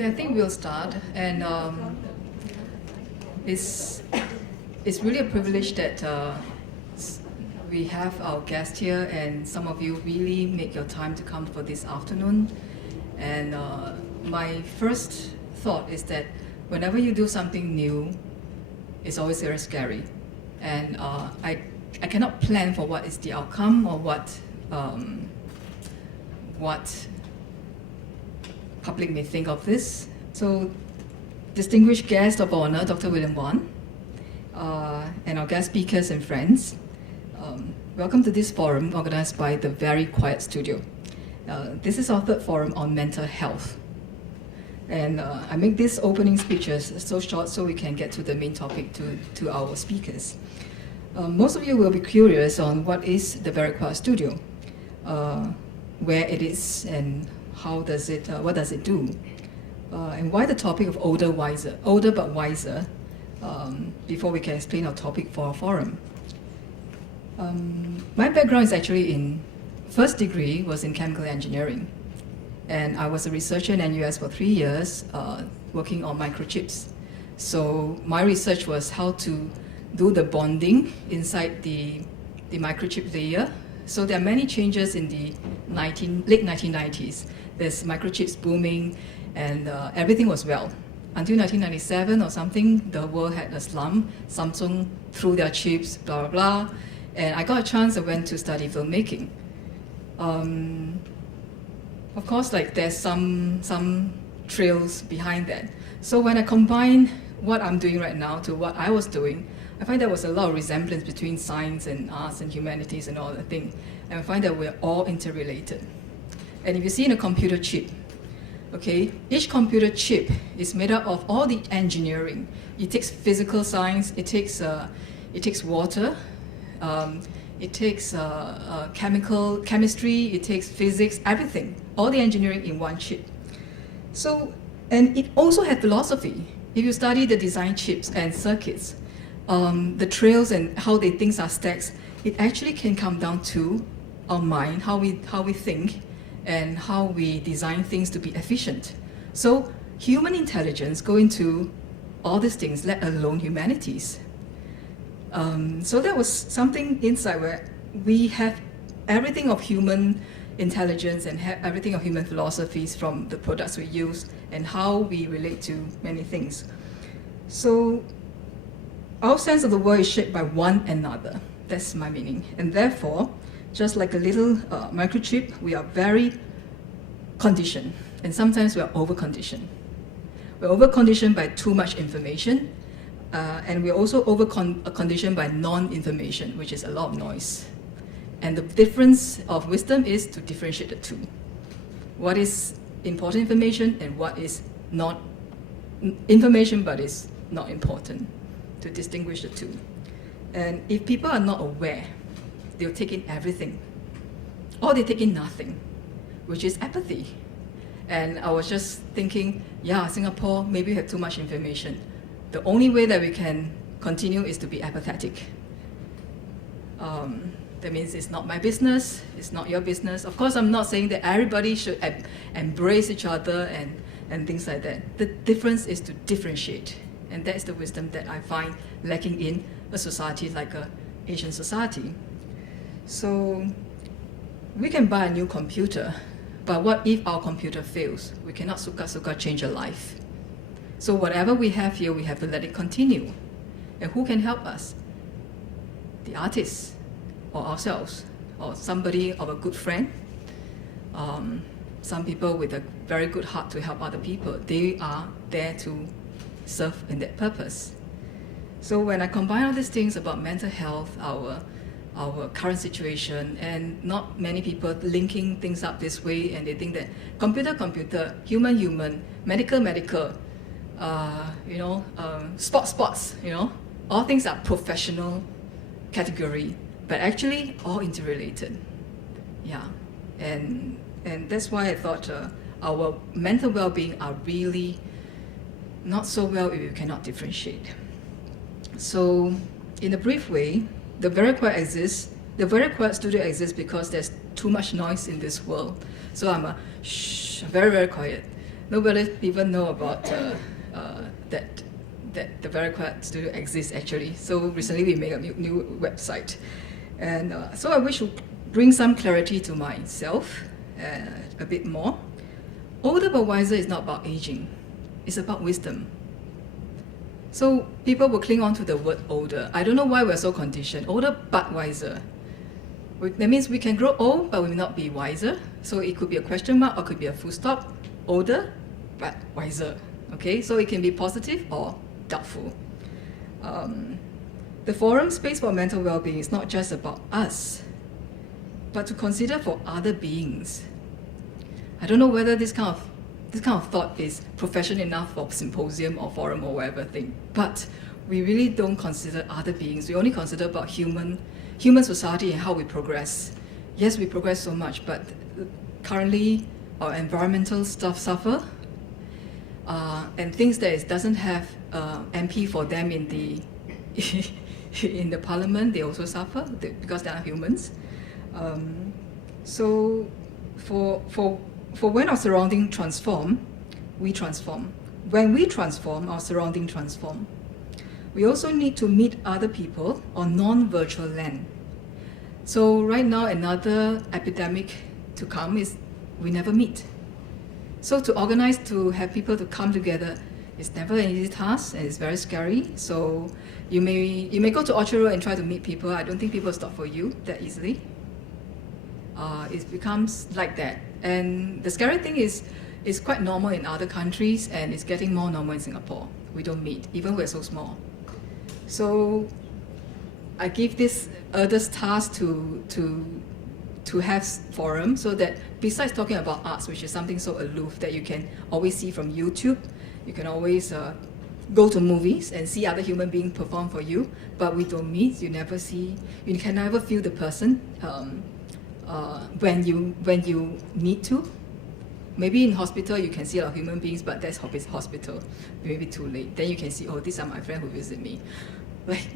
Okay, I think we'll start, and it's it's really a privilege that we have our guest here, and some of you really make your time to come for this afternoon. And my first thought is that whenever you do something new, it's always very scary, and I cannot plan for what is the outcome or what public may think of this. So, distinguished guest of honor, Dr. William Wan, and our guest speakers and friends, welcome to this forum organized by the Very Quiet Studio. This is our third forum on mental health. And I make these opening speeches so short so we can get to the main topic, to our speakers. Most of you will be curious on what is the Very Quiet Studio, where it is, and how does it, what does it do? And why the topic of older but wiser, before we can explain our topic for our forum. My background is actually first degree was in chemical engineering. And I was a researcher in NUS for 3 years, working on microchips. So my research was how to do the bonding inside the microchip layer. So there are many changes in the late 1990s. There's microchips booming, and everything was well. Until 1997 or something, the world had a slump. Samsung threw their chips, blah, blah, blah. And I got a chance, I went to study filmmaking. Of course, like there's some trails behind that. So when I combine what I'm doing right now to what I was doing, I find there was a lot of resemblance between science and arts and humanities and all the things. And I find that we're all interrelated. And if you see in a computer chip, okay, each computer chip is made up of all the engineering. It takes physical science, it takes water, it takes chemistry, it takes physics, everything, all the engineering in one chip. So, and it also has philosophy. If you study the design chips and circuits, the trails and how things are stacked, it actually can come down to our mind, how we think, and how we design things to be efficient. So human intelligence go into all these things, let alone humanities. So there was something inside where we have everything of human intelligence and everything of human philosophies from the products we use and how we relate to many things. So our sense of the world is shaped by one another. That's my meaning. And therefore, just like a little microchip, we are very conditioned. And sometimes we are over-conditioned. We're over-conditioned by too much information. And we're also over-conditioned by non-information, which is a lot of noise. And the difference of wisdom is to differentiate the two. What is important information and what is not information but is not important, to distinguish the two. And if people are not aware, they'll take in everything, or they take in nothing, which is apathy. And I was just thinking, yeah, Singapore, maybe we have too much information. The only way that we can continue is to be apathetic. That means it's not my business, it's not your business. Of course, I'm not saying that everybody should embrace each other and things like that. The difference is to differentiate. And that is the wisdom that I find lacking in a society like an Asian society. So we can buy a new computer, but what if our computer fails? We cannot suka change a life. So whatever we have here, we have to let it continue. And who can help us? The artists, or ourselves, or somebody of a good friend. Some people with a very good heart to help other people. They are there to serve in that purpose. So when I combine all these things about mental health, our current situation, and not many people linking things up this way, and they think that computer, human, medical, sports, all things are professional category, but actually all interrelated. Yeah, and that's why I thought our mental well-being are really not so well if you cannot differentiate. So, in a brief way, the Very Quiet Studio exists because there's too much noise in this world. So I'm very, very quiet. nobody even know about that the Very Quiet Studio exists actually. So recently we made a new website, and so I wish to bring some clarity to myself a bit more. Older but wiser is not about aging; it's about wisdom. So people will cling on to the word older. I don't know why we're so conditioned. Older but wiser. That means we can grow old, but we will not be wiser. So it could be a question mark or could be a full stop. Older but wiser. Okay, so it can be positive or doubtful. The forum space for mental well-being is not just about us, but to consider for other beings. I don't know whether this kind of thought is professional enough for symposium or forum or whatever thing, but we really don't consider other beings. We only consider about human society and how we progress. Yes, we progress so much, but currently our environmental stuff suffer, and things that doesn't have MP for them in the in the parliament, they also suffer because they are humans. So for when our surrounding transform, we transform. When we transform, our surrounding transform. We also need to meet other people on non-virtual land. So right now, another epidemic to come is we never meet. So to organize to have people to come together is never an easy task, and it's very scary. So you may go to Orchard Road and try to meet people. I don't think people stop for you that easily. It becomes like that. And the scary thing is, it's quite normal in other countries, and it's getting more normal in Singapore. We don't meet, even we're so small. So I give this earliest task to have forum, so that besides talking about arts, which is something so aloof that you can always see from YouTube, you can always go to movies and see other human beings perform for you, but we don't meet. You can never feel the person when you need to. Maybe in hospital you can see a lot of human beings, but that's hospital. Maybe too late. Then you can see, oh, these are my friends who visit me. Like,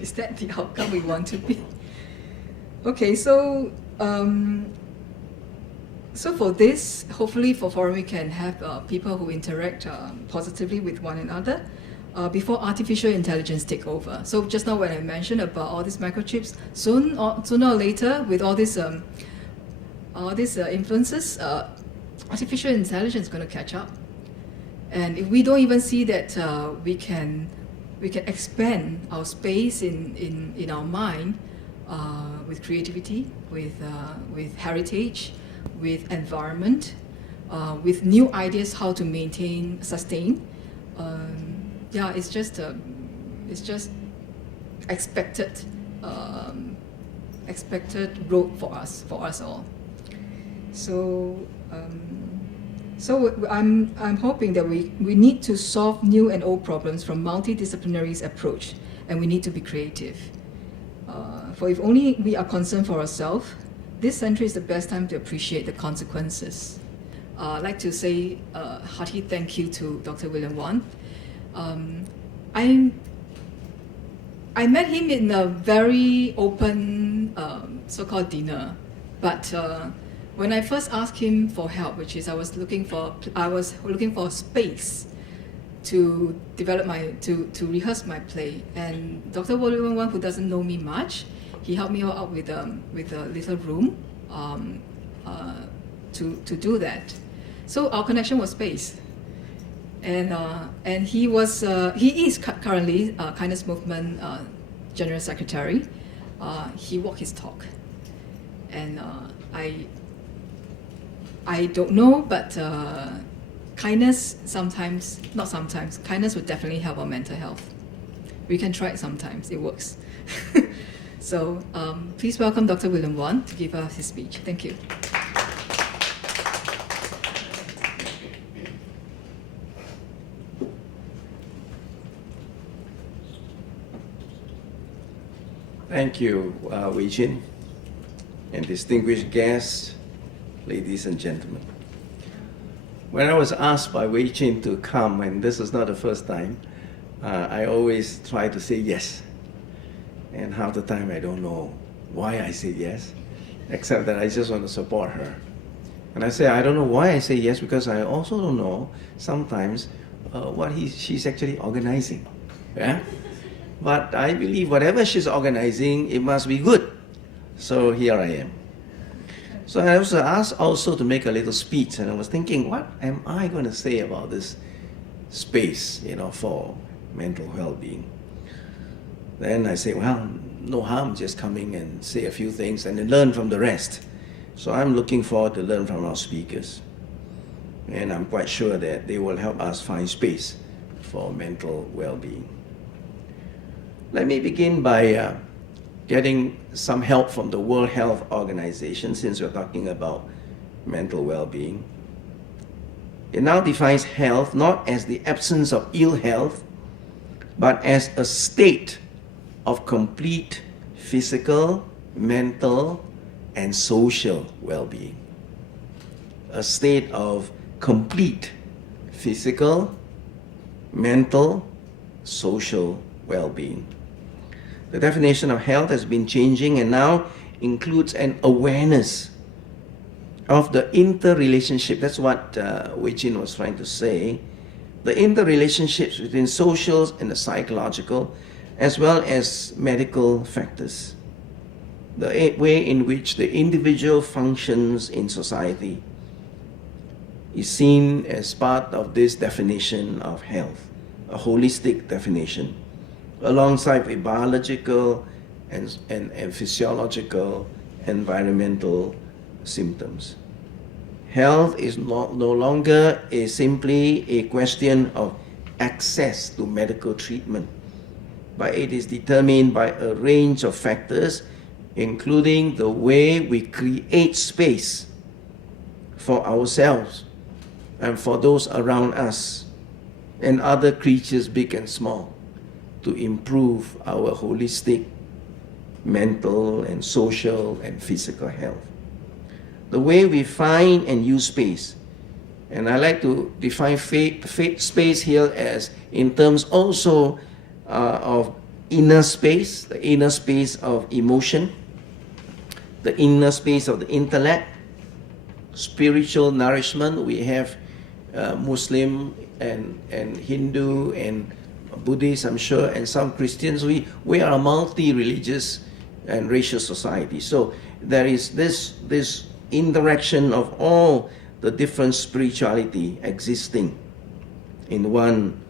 is that the outcome we want to be? Okay, so for this, hopefully for forum we can have people who interact positively with one another before artificial intelligence take over. So just now when I mentioned about all these microchips, sooner or later with all these influences, artificial intelligence is going to catch up. And if we don't even see that we can expand our space in our mind with creativity, with heritage, with environment, with new ideas how to sustain. It's just expected road for us all. So I'm hoping that we need to solve new and old problems from multidisciplinary approach, and we need to be creative. For if only we are concerned for ourselves, this century is the best time to appreciate the consequences. I'd like to say a hearty thank you to Dr. William Wan. I met him in a very open so-called dinner, but when I first asked him for help, which is I was looking for a space to develop to rehearse my play, and Dr. William Wan, who doesn't know me much, he helped me out with a little room to do that. So our connection was space, and he is currently Kindness Movement General Secretary. He walked his talk, and I don't know, but kindness kindness would definitely help our mental health. We can try it sometimes, it works. So please welcome Dr. William Wan to give us his speech. Thank you. Thank you, Wei Jin, and distinguished guests, ladies and gentlemen. When I was asked by Wei Jin to come, and this is not the first time, I always try to say yes. And half the time I don't know why I say yes, except that I just want to support her. And I say, I don't know why I say yes, because I also don't know sometimes what she's actually organizing. Yeah? But I believe whatever she's organizing, it must be good. So here I am. So I was asked also to make a little speech, and I was thinking, what am I going to say about this space, for mental well-being? Then I say, well, no harm just coming and say a few things and then learn from the rest. So I'm looking forward to learn from our speakers. And I'm quite sure that they will help us find space for mental well-being. Let me begin by getting some help from the World Health Organization, since we're talking about mental well-being. It now defines health not as the absence of ill health, but as a state of complete physical, mental, and social well-being. A state of complete physical, mental, social well-being. The definition of health has been changing and now includes an awareness of the interrelationship. That's what Wei Jin was trying to say. The interrelationships between social and the psychological, as well as medical factors. The way in which the individual functions in society is seen as part of this definition of health, a holistic definition, alongside with biological and physiological, environmental symptoms. Health is no longer simply a question of access to medical treatment, but it is determined by a range of factors, including the way we create space for ourselves and for those around us and other creatures, big and small, to improve our holistic mental and social and physical health. The way we find and use space, and I like to define space here as in terms also of inner space, the inner space of emotion, the inner space of the intellect, spiritual nourishment. We have Muslim and Hindu and Buddhists, I'm sure, and some Christians. We are a multi-religious and racial society. So there is this interaction of all the different spirituality existing in one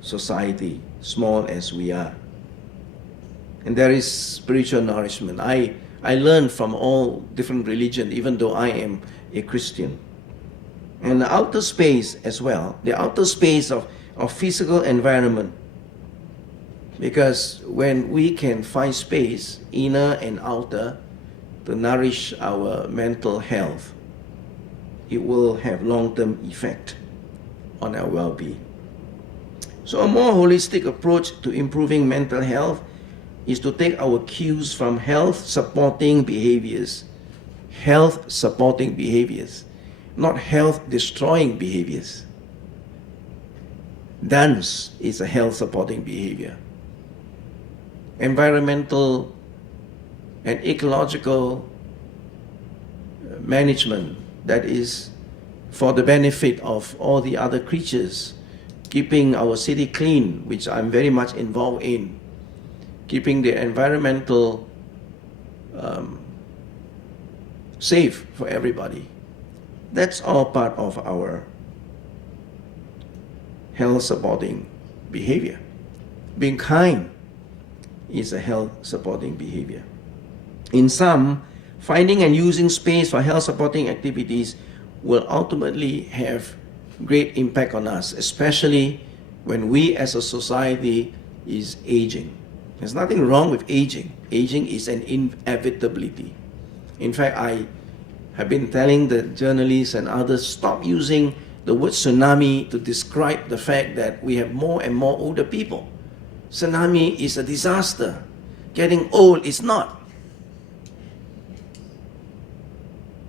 society, small as we are. And there is spiritual nourishment. I learn from all different religions, even though I am a Christian. And the outer space as well, the outer space of physical environment. Because when we can find space, inner and outer, to nourish our mental health, it will have long-term effect on our well-being. So a more holistic approach to improving mental health is to take our cues from health-supporting behaviors. Health-supporting behaviors, not health-destroying behaviors. Dance is a health-supporting behavior. Environmental and ecological management, that is for the benefit of all the other creatures, keeping our city clean, which I'm very much involved in, keeping the environmental safe for everybody. That's all part of our health-supporting behavior. Being kind is a health-supporting behavior. In sum, finding and using space for health-supporting activities will ultimately have great impact on us, especially when we as a society is aging. There's nothing wrong with aging. Aging is an inevitability. In fact, I have been telling the journalists and others, stop using the word tsunami to describe the fact that we have more and more older people. Tsunami is a disaster. Getting old is not.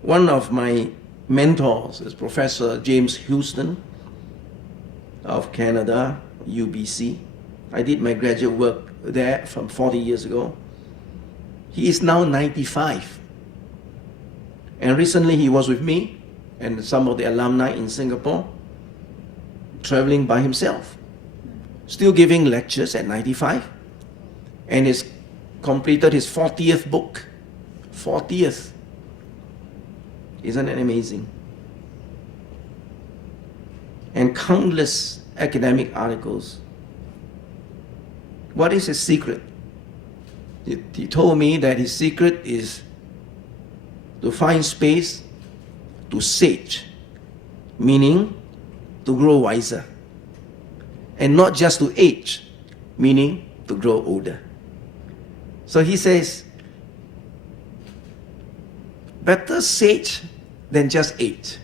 One of my mentors is Professor James Houston of Canada, UBC. I did my graduate work there from 40 years ago. He is now 95. And recently he was with me and some of the alumni in Singapore, traveling by himself, still giving lectures at 95, and has completed his 40th book. 40th. Isn't that amazing? And countless academic articles. What is his secret? He told me that his secret is to find space to sage, meaning to grow wiser, and not just to age, meaning to grow older. So he says, better sage than just age,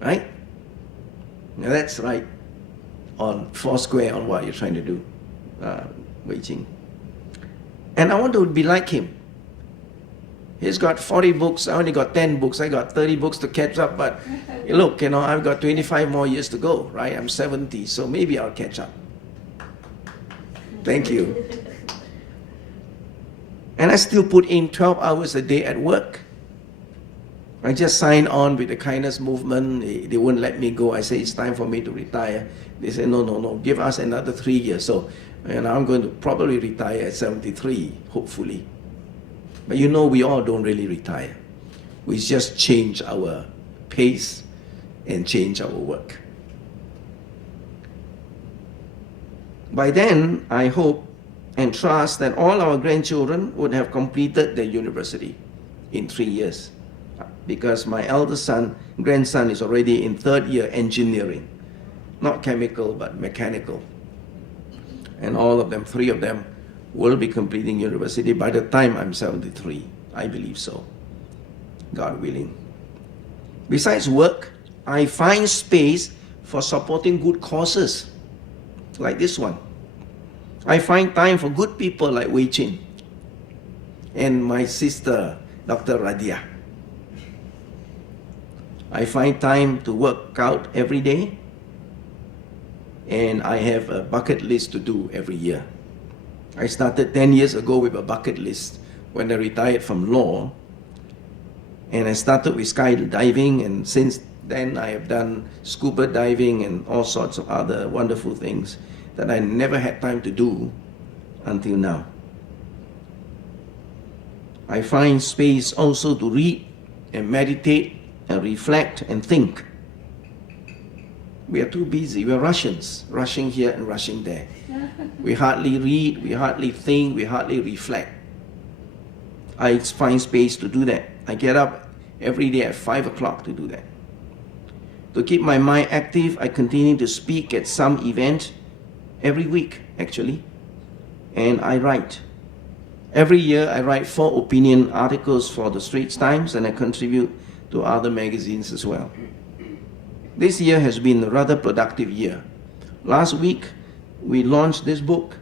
right? Now that's right on foursquare on what you're trying to do, Wei Jing. And I want to be like him. He's got 40 books, I only got 10 books, I got 30 books to catch up, but look, I've got 25 more years to go, right? I'm 70, so maybe I'll catch up. Thank you. And I still put in 12 hours a day at work. I just signed on with the kindness movement. They wouldn't let me go. I said, it's time for me to retire. They said, no, give us another 3 years. So, I'm going to probably retire at 73, hopefully. But we all don't really retire. We just change our pace and change our work. By then, I hope and trust that all our grandchildren would have completed their university in 3 years. Because my eldest grandson is already in 3rd year engineering. Not chemical, but mechanical. And all of them, 3 of them, will be completing university by the time I'm 73. I believe so, God willing. Besides work, I find space for supporting good causes, like this one. I find time for good people like Wei Jing and my sister, Dr. Radia. I find time to work out every day, and I have a bucket list to do every year. I started 10 years ago with a bucket list when I retired from law, and I started with skydiving, and since then I have done scuba diving and all sorts of other wonderful things that I never had time to do until now. I find space also to read and meditate and reflect and think. We are too busy. We're Russians, rushing here and rushing there. We hardly read, we hardly think, we hardly reflect. I find space to do that. I get up every day at 5 o'clock to do that. To keep my mind active, I continue to speak at some event every week, actually. And I write. Every year, I write 4 opinion articles for the Straits Times, and I contribute to other magazines as well. This year has been a rather productive year. Last week, we launched this book,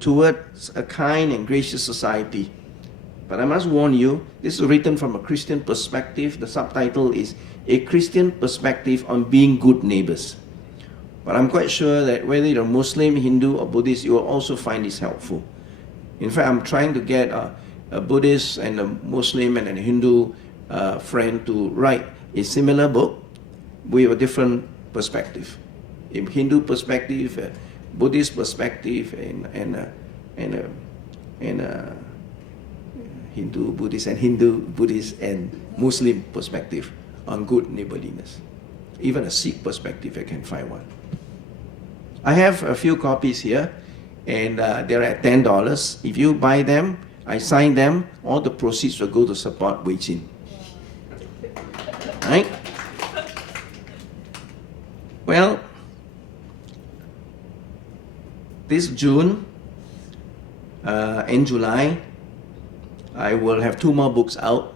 Towards a Kind and Gracious Society. But I must warn you, this is written from a Christian perspective. The subtitle is A Christian Perspective on Being Good Neighbors. But I'm quite sure that whether you're Muslim, Hindu, or Buddhist, you will also find this helpful. In fact, I'm trying to get a Buddhist and a Muslim and a Hindu friend to write a similar book with a different perspective. A Hindu perspective, a Buddhist perspective, and Hindu, Buddhist, and Muslim perspective on good neighborliness. Even a Sikh perspective, I can find one. I have a few copies here, and they're at $10. If you buy them, I sign them, all the proceeds will go to support Wei Jing. Right? Well, this June and July, I will have 2 more books out.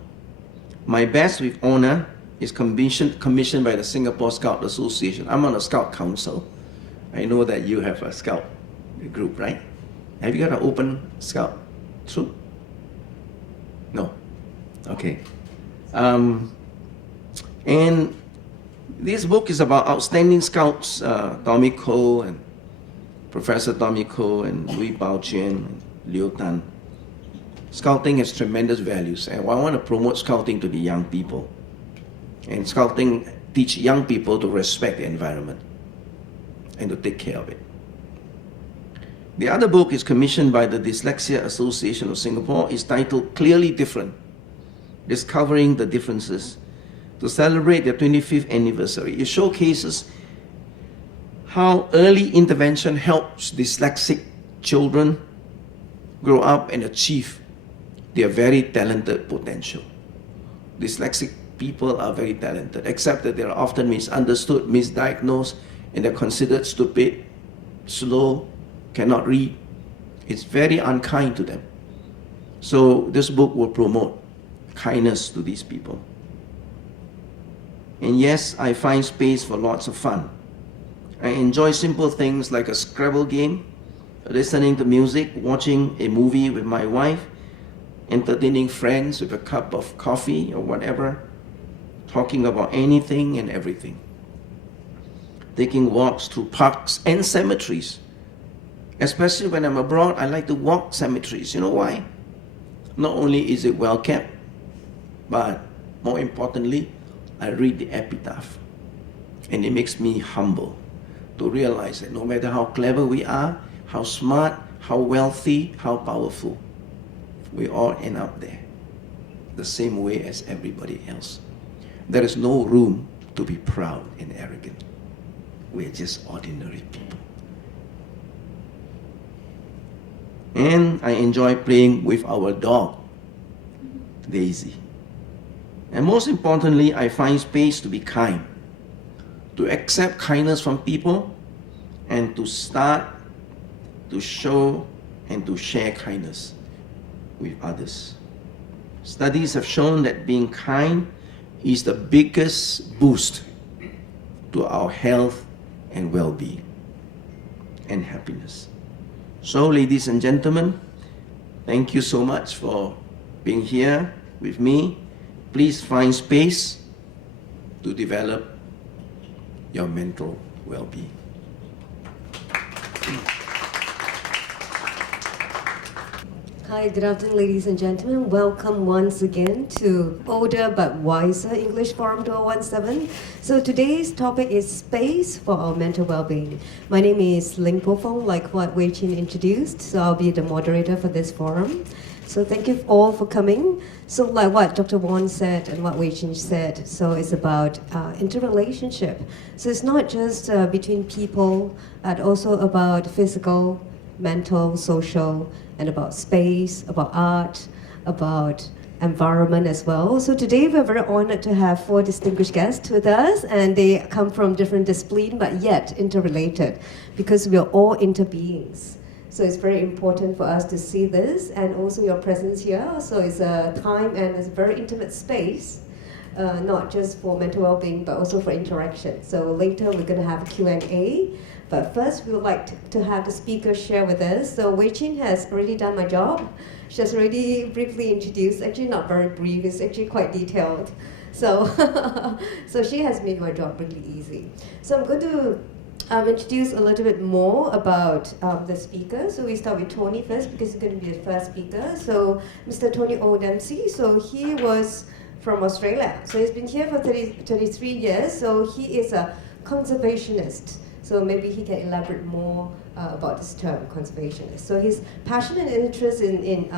My Best with Honor is commissioned by the Singapore Scout Association. I'm on a Scout Council. I know that you have a Scout group, right? Have you got an open Scout troop? No. Okay. And this book is about outstanding Scouts, Tommy Koh and Professor Tommy Koh and Louis Bao-Chuen and Liu Tan. Scouting has tremendous values, and I want to promote Scouting to the young people. And Scouting teach young people to respect the environment and to take care of it. The other book is commissioned by the Dyslexia Association of Singapore. It's titled Clearly Different, Discovering the Differences, to celebrate their 25th anniversary. It showcases how early intervention helps dyslexic children grow up and achieve their very talented potential. Dyslexic people are very talented, except that they are often misunderstood, misdiagnosed, and they're considered stupid, slow, cannot read. It's very unkind to them. So this book will promote kindness to these people. And yes, I find space for lots of fun. I enjoy simple things like a Scrabble game, listening to music, watching a movie with my wife, entertaining friends with a cup of coffee or whatever, talking about anything and everything. Taking walks through parks and cemeteries. Especially when I'm abroad, I like to walk cemeteries. You know why? Not only is it well kept, but more importantly, I read the epitaph. And it makes me humble to realize that no matter how clever we are, how smart, how wealthy, how powerful, we all end up there the same way as everybody else. There is no room to be proud and arrogant. We're just ordinary people. And I enjoy playing with our dog, Daisy. And most importantly, I find space to be kind, to accept kindness from people, and to start to show and to share kindness with others. Studies have shown that being kind is the biggest boost to our health and well-being and happiness. So, ladies and gentlemen, thank you so much for being here with me. Please find space to develop your mental well-being. Hi, good afternoon, ladies and gentlemen. Welcome once again to Older But Wiser English Forum 2017. So today's topic is space for our mental well-being. My name is Ling Po Fong, like what Wei Chin introduced. So I'll be the moderator for this forum. So thank you all for coming. So like what Dr. Wong said and what Wei Chin said, so it's about interrelationship. So it's not just between people, but also about physical, mental, social, and about space, about art, about environment as well. So today we're very honored to have 4 distinguished guests with us, and they come from different disciplines but yet interrelated because we are all interbeings. So it's very important for us to see this, and also your presence here. So it's a time and it's a very intimate space, not just for mental well-being but also for interaction. So later we're going to have a Q&A. But first, we would like to have the speaker share with us. So Wei Chin has already done my job. She has already briefly introduced, actually not very brief, it's actually quite detailed. So, so she has made my job really easy. So I'm going to introduce a little bit more about the speaker. So we start with Tony first because he's going to be the first speaker. So Mr. Tony O'Dempsey, so he was from Australia. So he's been here for 33 years. So he is a conservationist. So maybe he can elaborate more about this term, conservationist. So his passion and interest in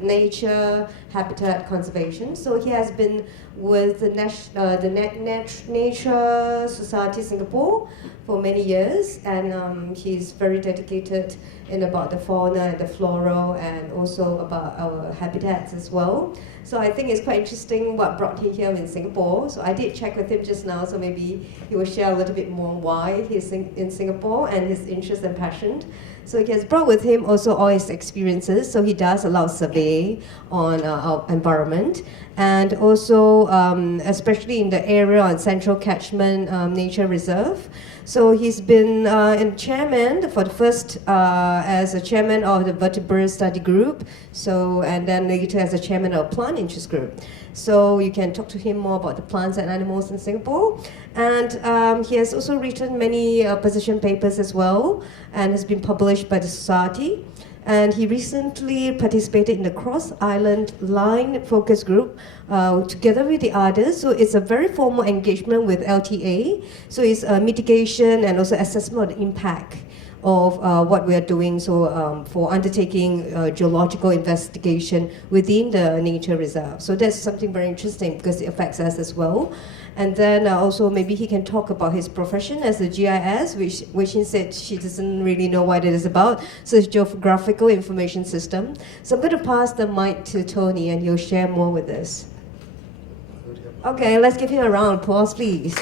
nature, habitat conservation. So he has been with the Nature Society Singapore for many years, and he's very dedicated in about the fauna and the flora, and also about our habitats as well. So I think it's quite interesting what brought him here in Singapore. So I did check with him just now, so maybe he will share a little bit more why he's in Singapore and his interest and passion. So he has brought with him also all his experiences. So he does a lot of survey on our environment, and also especially in the area on Central Catchment Nature Reserve. So he's been in chairman for the first as a chairman of the vertebrate study group. So and then later as a chairman of plant interest group. So you can talk to him more about the plants and animals in Singapore. And he has also written many position papers as well, and has been published by the society. And he recently participated in the Cross Island Line focus group together with the others. So it's a very formal engagement with LTA. So it's mitigation and also assessment of the impact of what we are doing. So for undertaking geological investigation within the nature reserve. So that's something very interesting because it affects us as well. And then also maybe he can talk about his profession as a GIS, which he said she doesn't really know what it is about. So it's Geographical Information System. So I'm going to pass the mic to Tony and he'll share more with us. Okay, let's give him a round of applause, please.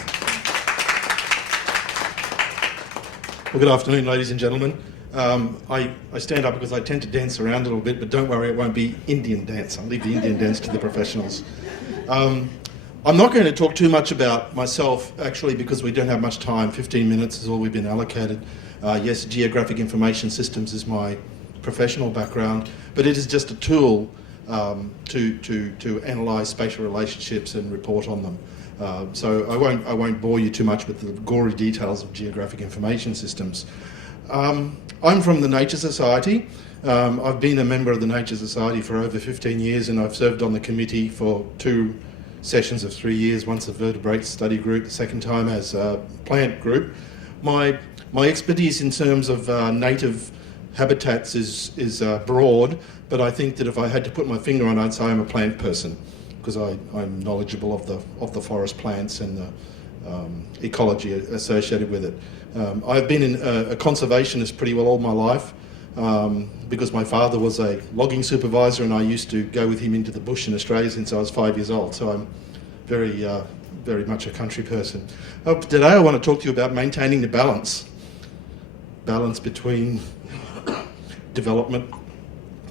Well, good afternoon, ladies and gentlemen. I stand up because I tend to dance around a little bit, but don't worry, it won't be Indian dance. I'll leave the Indian dance to the professionals. I'm not going to talk too much about myself, actually, because we don't have much time. 15 minutes is all we've been allocated. Yes, geographic information systems is my professional background, but it is just a tool to analyse spatial relationships and report on them. So I won't bore you too much with the gory details of geographic information systems. I'm from the Nature Society. I've been a member of the Nature Society for over 15 years, and I've served on the committee for 2 sessions of 3 years, once a vertebrate study group, the second time as a plant group. My expertise in terms of native habitats is broad, but I think that if I had to put my finger on it, I'd say I'm a plant person, because I'm knowledgeable of the forest plants and the ecology associated with it. I've been a conservationist pretty well all my life, because my father was a logging supervisor and I used to go with him into the bush in Australia since I was 5 years old, so I'm very much a country person. Today I want to talk to you about maintaining the balance between development,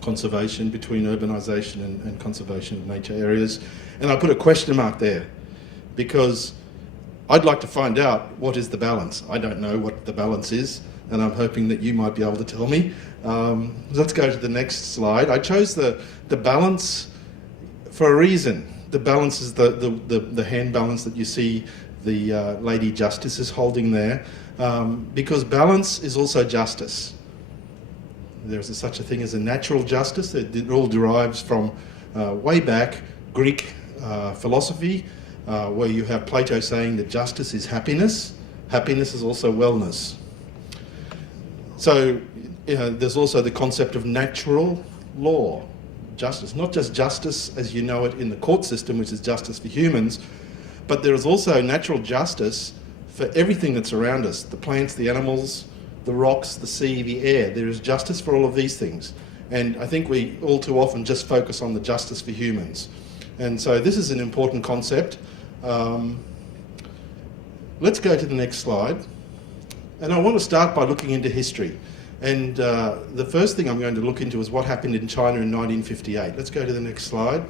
conservation, between urbanisation and conservation of nature areas. And I put a question mark there because I'd like to find out what is the balance. I don't know what the balance is, and I'm hoping that you might be able to tell me. Let's go to the next slide. I chose the balance for a reason. The balance is the hand balance that you see the Lady Justice is holding there, because balance is also justice. There's such a thing as a natural justice. It all derives from way back Greek philosophy, where you have Plato saying that justice is happiness. Happiness is also wellness. So there's also the concept of natural law, justice. Not just justice as you know it in the court system, which is justice for humans, but there is also natural justice for everything that's around us, the plants, the animals, the rocks, the sea, the air. There is justice for all of these things. And I think we all too often just focus on the justice for humans. And so this is an important concept. Let's go to the next slide. And I want to start by looking into history. And the first thing I'm going to look into is what happened in China in 1958. Let's go to the next slide.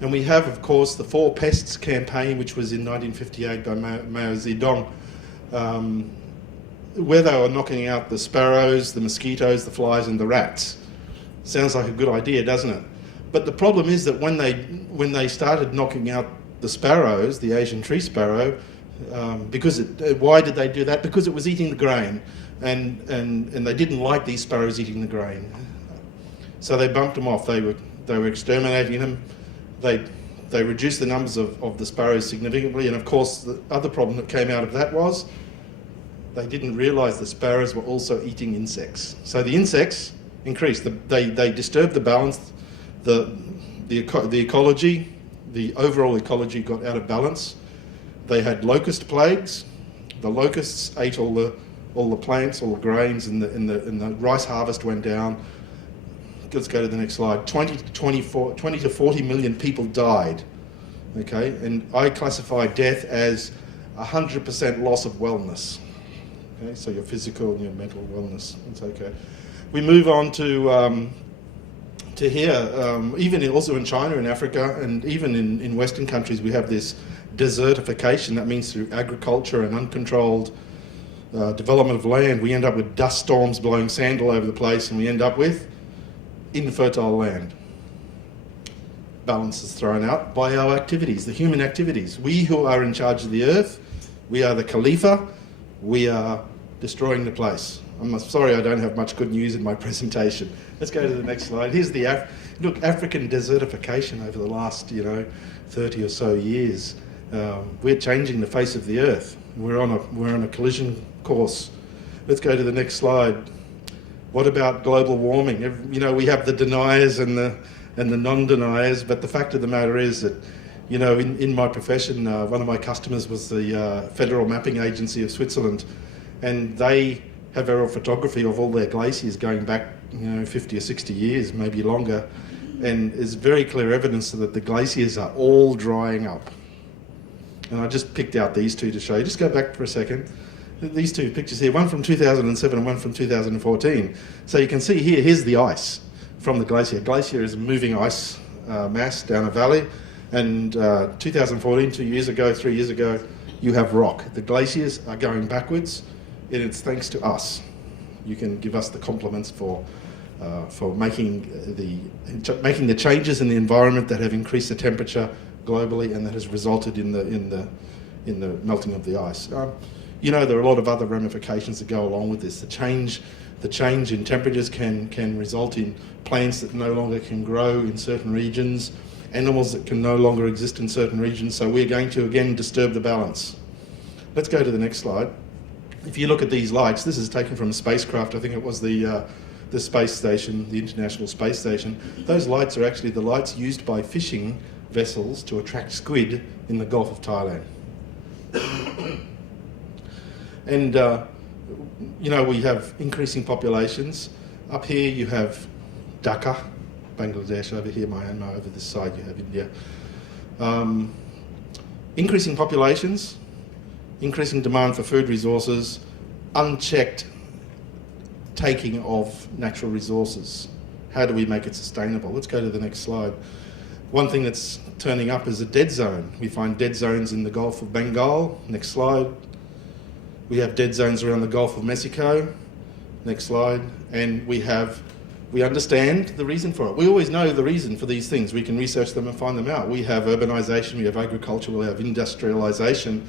And we have, of course, the Four Pests campaign, which was in 1958 by Mao Zedong, where they were knocking out the sparrows, the mosquitoes, the flies and the rats. Sounds like a good idea, doesn't it? But the problem is that when they started knocking out the sparrows, the Asian tree sparrow, why did they do that? Because it was eating the grain, and they didn't like these sparrows eating the grain. So they bumped them off. They were exterminating them. They reduced the numbers of the sparrows significantly, and of course the other problem that came out of that was they didn't realise the sparrows were also eating insects. So the insects increased. They disturbed the balance. The ecology, the overall ecology got out of balance. They had locust plagues. The locusts ate all the plants, all the grains, and the rice harvest went down. Let's go to the next slide. 20 to 40 million people died. Okay, and I classify death as 100% loss of wellness. Okay, so your physical and your mental wellness. It's okay. We move on to here. Even also in China and Africa, and even in Western countries, we have this desertification. That means through agriculture and uncontrolled development of land, we end up with dust storms blowing sand all over the place, and we end up with infertile land. Balance is thrown out by our activities, the human activities. We who are in charge of the earth, we are the Khalifa, we are destroying the place. I'm sorry I don't have much good news in my presentation. Let's go to the next slide. Here's the African desertification over the last 30 or so years. We're changing the face of the earth. We're on a collision course. Let's go to the next slide. What about global warming? We have the deniers and the non-deniers, but the fact of the matter is that, in my profession, one of my customers was the Federal Mapping Agency of Switzerland, and they have aerial photography of all their glaciers going back 50 or 60 years, maybe longer, and there's very clear evidence that the glaciers are all drying up. And I just picked out these two to show you. Just go back for a second. These two pictures here, one from 2007 and one from 2014. So you can see here's the ice from the glacier. Glacier is a moving ice mass down a valley, and 2014, 3 years ago, you have rock. The glaciers are going backwards, and it's thanks to us. You can give us the compliments for making the changes in the environment that have increased the temperature globally, and that has resulted in the melting of the ice. There are a lot of other ramifications that go along with this. The change in temperatures can result in plants that no longer can grow in certain regions, animals that can no longer exist in certain regions. So we're going to again disturb the balance. Let's go to the next slide. If you look at these lights, this is taken from a spacecraft. I think it was the space station, the International Space Station. Those lights are actually the lights used by fishing vessels to attract squid in the Gulf of Thailand. And, we have increasing populations. Up here you have Dhaka, Bangladesh. Over here, Myanmar. Over this side you have India. Increasing populations, increasing demand for food resources, unchecked taking of natural resources. How do we make it sustainable? Let's go to the next slide. One thing that's turning up is a dead zone. We find dead zones in the Gulf of Bengal. Next slide. We have dead zones around the Gulf of Mexico. Next slide. And we understand the reason for it. We always know the reason for these things. We can research them and find them out. We have urbanisation, we have agriculture, we have industrialisation,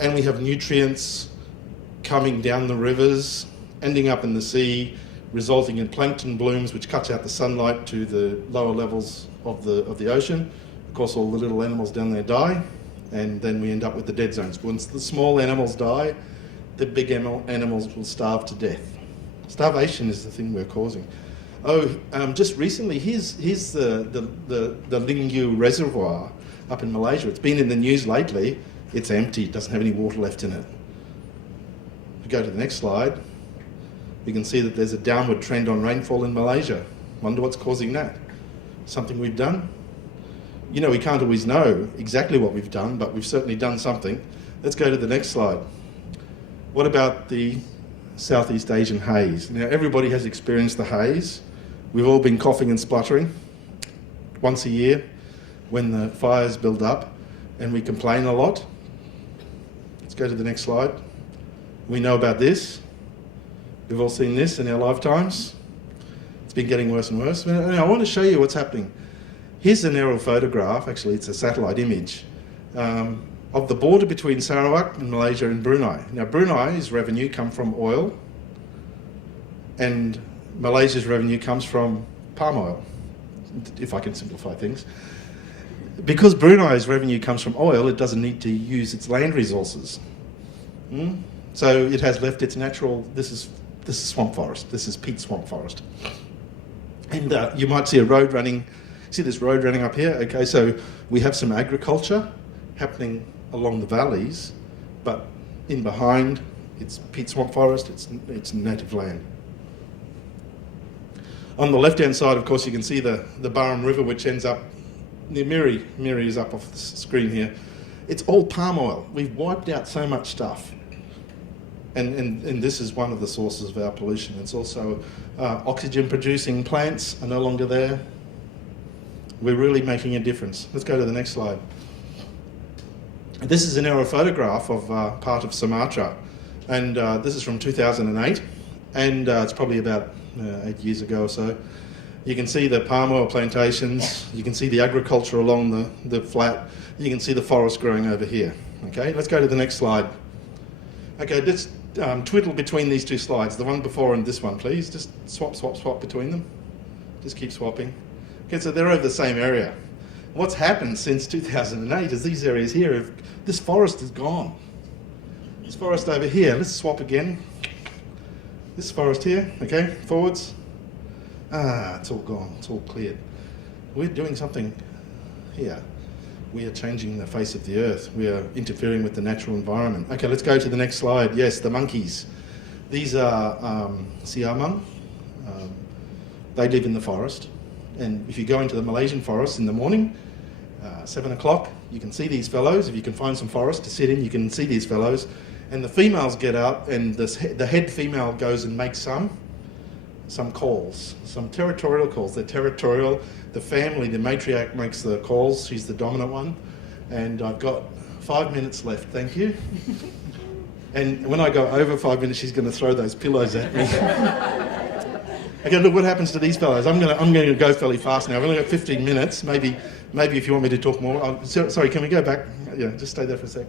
and we have nutrients coming down the rivers, ending up in the sea, resulting in plankton blooms, which cuts out the sunlight to the lower levels of the ocean. Of course, all the little animals down there die, and then we end up with the dead zones. Once the small animals die, the big animals will starve to death. Starvation is the thing we're causing. Just recently, here's the Lingyu Reservoir up in Malaysia. It's been in the news lately. It's empty. It doesn't have any water left in it. If we go to the next slide, we can see that there's a downward trend on rainfall in Malaysia. Wonder what's causing that? Something we've done? We can't always know exactly what we've done, but we've certainly done something. Let's go to the next slide. What about the Southeast Asian haze? Now, everybody has experienced the haze. We've all been coughing and spluttering once a year when the fires build up, and we complain a lot. Let's go to the next slide. We know about this. We've all seen this in our lifetimes. It's been getting worse and worse. And I want to show you what's happening. Here's an aerial photograph, actually it's a satellite image, of the border between Sarawak and Malaysia and Brunei. Now Brunei's revenue comes from oil, and Malaysia's revenue comes from palm oil, if I can simplify things. Because Brunei's revenue comes from oil, it doesn't need to use its land resources. So it has left its natural, this is swamp forest, this is peat swamp forest. And you might see a road running, see this road running up here? Okay, so we have some agriculture happening along the valleys, but in behind, it's peat swamp forest, it's native land. On the left-hand side, of course, you can see the Barham River, which ends up near Miri. Miri is up off the screen here. It's all palm oil. We've wiped out so much stuff. And this is one of the sources of our pollution. It's also oxygen-producing plants are no longer there. We're really making a difference. Let's go to the next slide. This is an aerial photograph of part of Sumatra, and this is from 2008, and it's probably about 8 years ago or so. You can see the palm oil plantations, you can see the agriculture along the flat, you can see the forest growing over here. Okay, let's go to the next slide. Okay, twiddle between these two slides, the one before and this one, please. Just swap between them. Just keep swapping. Okay, so they're over the same area. What's happened since 2008 is these areas here, this forest is gone. This forest over here, let's swap again. This forest here, okay, forwards. It's all gone, it's all cleared. We're doing something here. We are changing the face of the earth. We are interfering with the natural environment. Okay, let's go to the next slide. Yes, the monkeys. These are siamang. They live in the forest. And if you go into the Malaysian forest in the morning, 7 o'clock, you can see these fellows. If you can find some forest to sit in, you can see these fellows. And the females get out, and the head female goes and makes some calls, some territorial calls. They're territorial. The family, the matriarch makes the calls. She's the dominant one. And I've got 5 minutes left, thank you. And when I go over 5 minutes, she's going to throw those pillows at me. Okay, look what happens to these fellows. I'm going to go fairly fast now. I've only got 15 minutes. Maybe if you want me to talk more. Sorry, can we go back? Yeah, just stay there for a sec.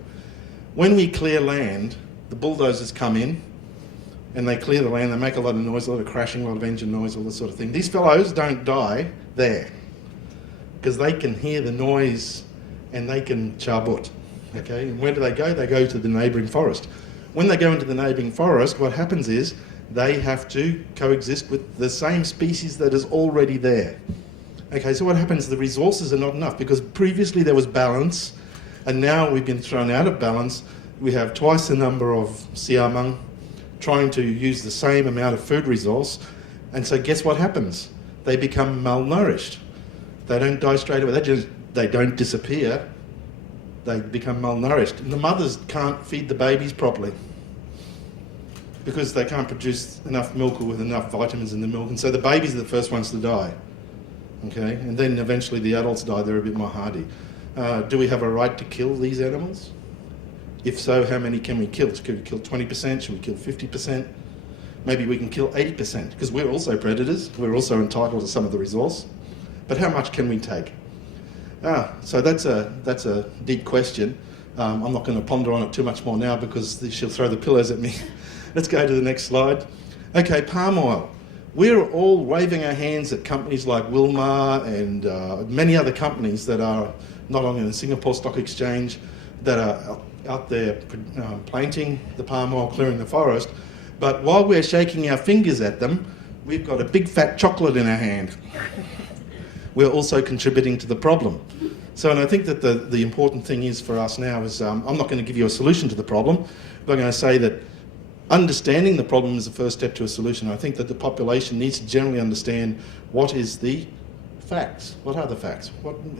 When we clear land, the bulldozers come in and they clear the land. They make a lot of noise, a lot of crashing, a lot of engine noise, all this sort of thing. These fellows don't die there because they can hear the noise and they can chabut. Okay, and where do? They go to the neighbouring forest. When they go into the neighbouring forest, what happens is they have to coexist with the same species that is already there. Okay, so what happens? The resources are not enough because previously there was balance and now we've been thrown out of balance. We have twice the number of siamang trying to use the same amount of food resource, and so guess what happens? They become malnourished. They don't die straight away. They don't disappear. They become malnourished. And the mothers can't feed the babies properly because they can't produce enough milk or with enough vitamins in the milk, and so the babies are the first ones to die. Okay, and then eventually the adults die. They're a bit more hardy. Do we have a right to kill these animals? If so, how many can we kill? Should we kill 20%? Should we kill 50%? Maybe we can kill 80% because we're also predators. We're also entitled to some of the resource. But how much can we take? So that's a deep question. I'm not going to ponder on it too much more now because she'll throw the pillows at me. Let's go to the next slide. Okay, palm oil. We're all waving our hands at companies like Wilmar and many other companies that are not only in the Singapore Stock Exchange, that are out there planting the palm oil, clearing the forest. But while we're shaking our fingers at them, we've got a big fat chocolate in our hand. We're also contributing to the problem. So, and I think that the important thing is for us now is, I'm not going to give you a solution to the problem, but I'm going to say that understanding the problem is the first step to a solution. I think that the population needs to generally understand what is the facts. What are the facts?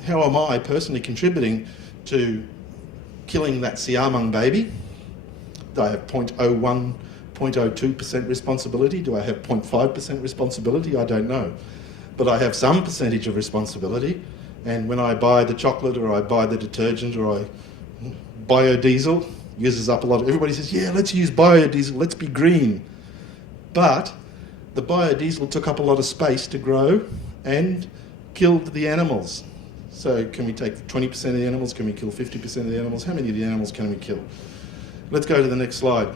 How am I personally contributing to killing that siamang baby? Do I have 0.01, 0.02% responsibility? Do I have 0.5% responsibility? I don't know. But I have some percentage of responsibility. And when I buy the chocolate or I buy the detergent or I biodiesel, uses up a lot. Everybody says, yeah, let's use biodiesel, let's be green. But the biodiesel took up a lot of space to grow and killed the animals. So can we take 20% of the animals? Can we kill 50% of the animals? How many of the animals can we kill? Let's go to the next slide.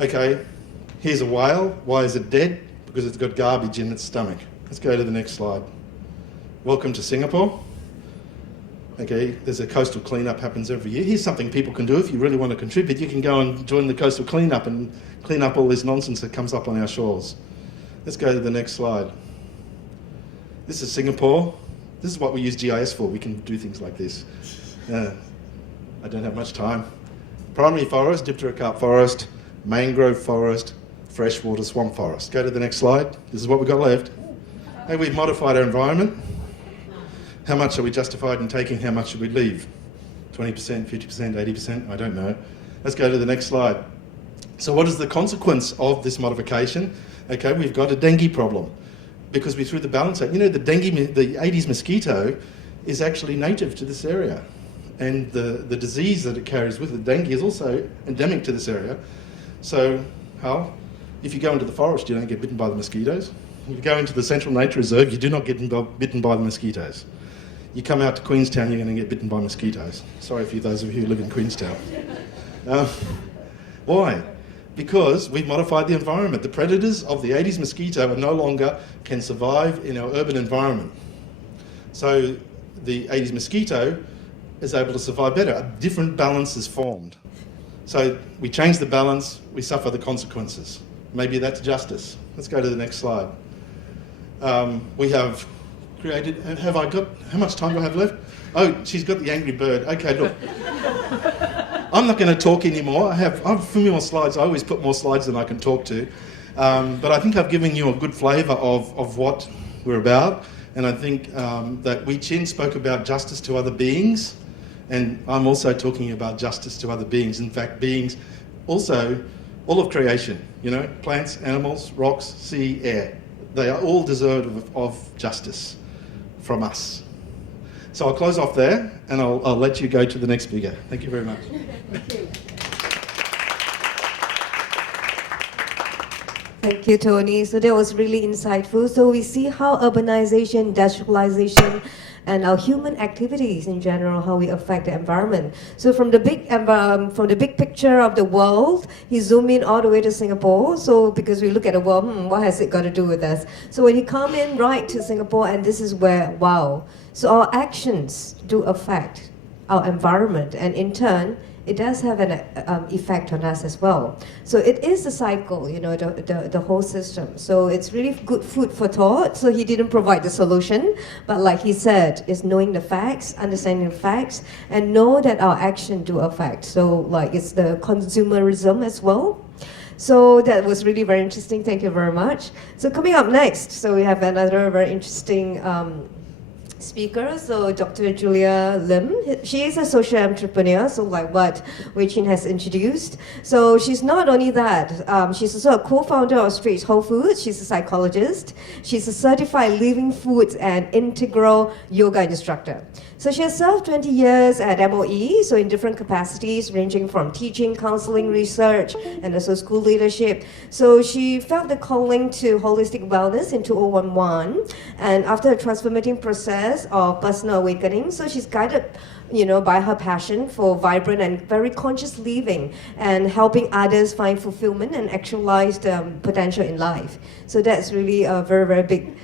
Okay, here's a whale. Why is it dead? Because it's got garbage in its stomach. Let's go to the next slide. Welcome to Singapore. Okay, there's a coastal cleanup happens every year. Here's something people can do if you really want to contribute. You can go and join the coastal cleanup and clean up all this nonsense that comes up on our shores. Let's go to the next slide. This is Singapore. This is what we use GIS for. We can do things like this. I don't have much time. Primary forest, dipterocarp forest, mangrove forest, freshwater swamp forest. Go to the next slide. This is what we've got left. Hey, we've modified our environment. How much are we justified in taking? How much should we leave? 20%, 50%, 80%? I don't know. Let's go to the next slide. So what is the consequence of this modification? Okay, we've got a dengue problem because we threw the balance out. You know, the Aedes mosquito is actually native to this area. And the disease that it carries with it, dengue, is also endemic to this area. So, Hal, if you go into the forest, you don't get bitten by the mosquitoes. If you go into the Central Nature Reserve, you do not get bitten by the mosquitoes. You come out to Queenstown, you're going to get bitten by mosquitoes. Sorry for those of you who live in Queenstown. Why? Because we've modified the environment. The predators of the Aedes mosquito are no longer can survive in our urban environment. So the Aedes mosquito is able to survive better. A different balance is formed. So we change the balance, we suffer the consequences. Maybe that's justice. Let's go to the next slide. We have created, have I got, how much time do I have left? Oh, she's got the angry bird. Okay, look. I'm not going to talk anymore. I have a few more slides. I always put more slides than I can talk to. But I think I've given you a good flavour of what we're about. And I think that Wei Chin spoke about justice to other beings. And I'm also talking about justice to other beings. In fact, beings, also all of creation, you know, plants, animals, rocks, sea, air. They are all deserving of justice from us. So I'll close off there, and I'll let you go to the next speaker. Thank you very much. Thank you, Tony. So that was really insightful. So we see how urbanization, industrialization, and our human activities in general, how we affect the environment. So from the big picture of the world, he zoomed in all the way to Singapore. So because we look at the world, what has it got to do with us? So when he come in right to Singapore, and this is where, wow. So our actions do affect our environment, and in turn, it does have an effect on us as well. So it is a cycle, you know, the whole system. So it's really good food for thought. So he didn't provide the solution, but like he said, is knowing the facts, understanding the facts, and know that our action do affect. So like it's the consumerism as well. So that was really very interesting. Thank you very much. So coming up next, so we have another very interesting speaker, so Dr. Julia Lim. She is a social entrepreneur, so like what Wei Chin has introduced. So she's not only that, she's also a co-founder of Street Whole Foods. She's a psychologist. She's a certified living foods and integral yoga instructor. So she has served 20 years at MOE, so in different capacities, ranging from teaching, counseling, research, and also school leadership. So she felt the calling to holistic wellness in 2011, and after a transformative process of personal awakening, so she's guided, you know, by her passion for vibrant and very conscious living and helping others find fulfillment and actualize potential in life. So that's really a very, very big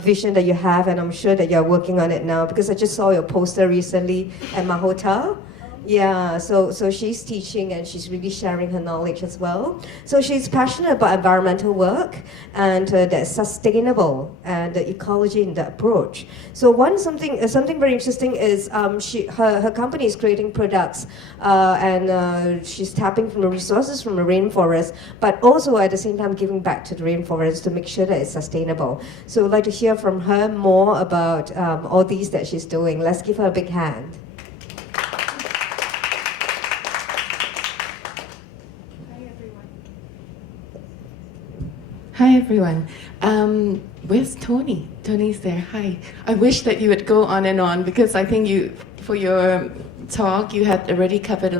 vision that you have, and I'm sure that you're working on it now, because I just saw your poster recently at my hotel. Yeah, so she's teaching and she's really sharing her knowledge as well. So she's passionate about environmental work and that's sustainable and the ecology in the approach. So something very interesting is her company is creating products and she's tapping from the resources from the rainforest, but also at the same time giving back to the rainforest to make sure that it's sustainable. So I'd like to hear from her more about all these that she's doing. Let's give her a big hand. Hi everyone. Where's Tony? Tony's there. Hi. I wish that you would go on and on, because I think for your talk, you had already covered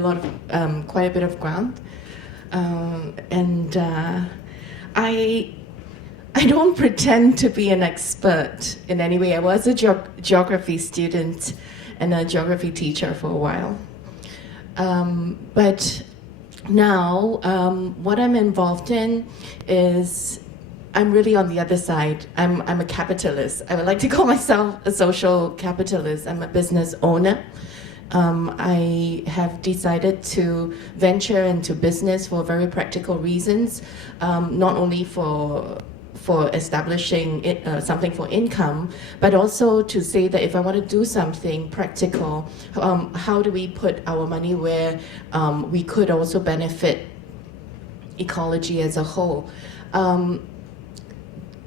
quite a bit of ground. I don't pretend to be an expert in any way. I was a geography student and a geography teacher for a while. But now, what I'm involved in is I'm really on the other side. I'm a capitalist. I would like to call myself a social capitalist. I'm a business owner. I have decided to venture into business for very practical reasons, not only for establishing something for income, but also to say that if I want to do something practical, how do we put our money where we could also benefit ecology as a whole?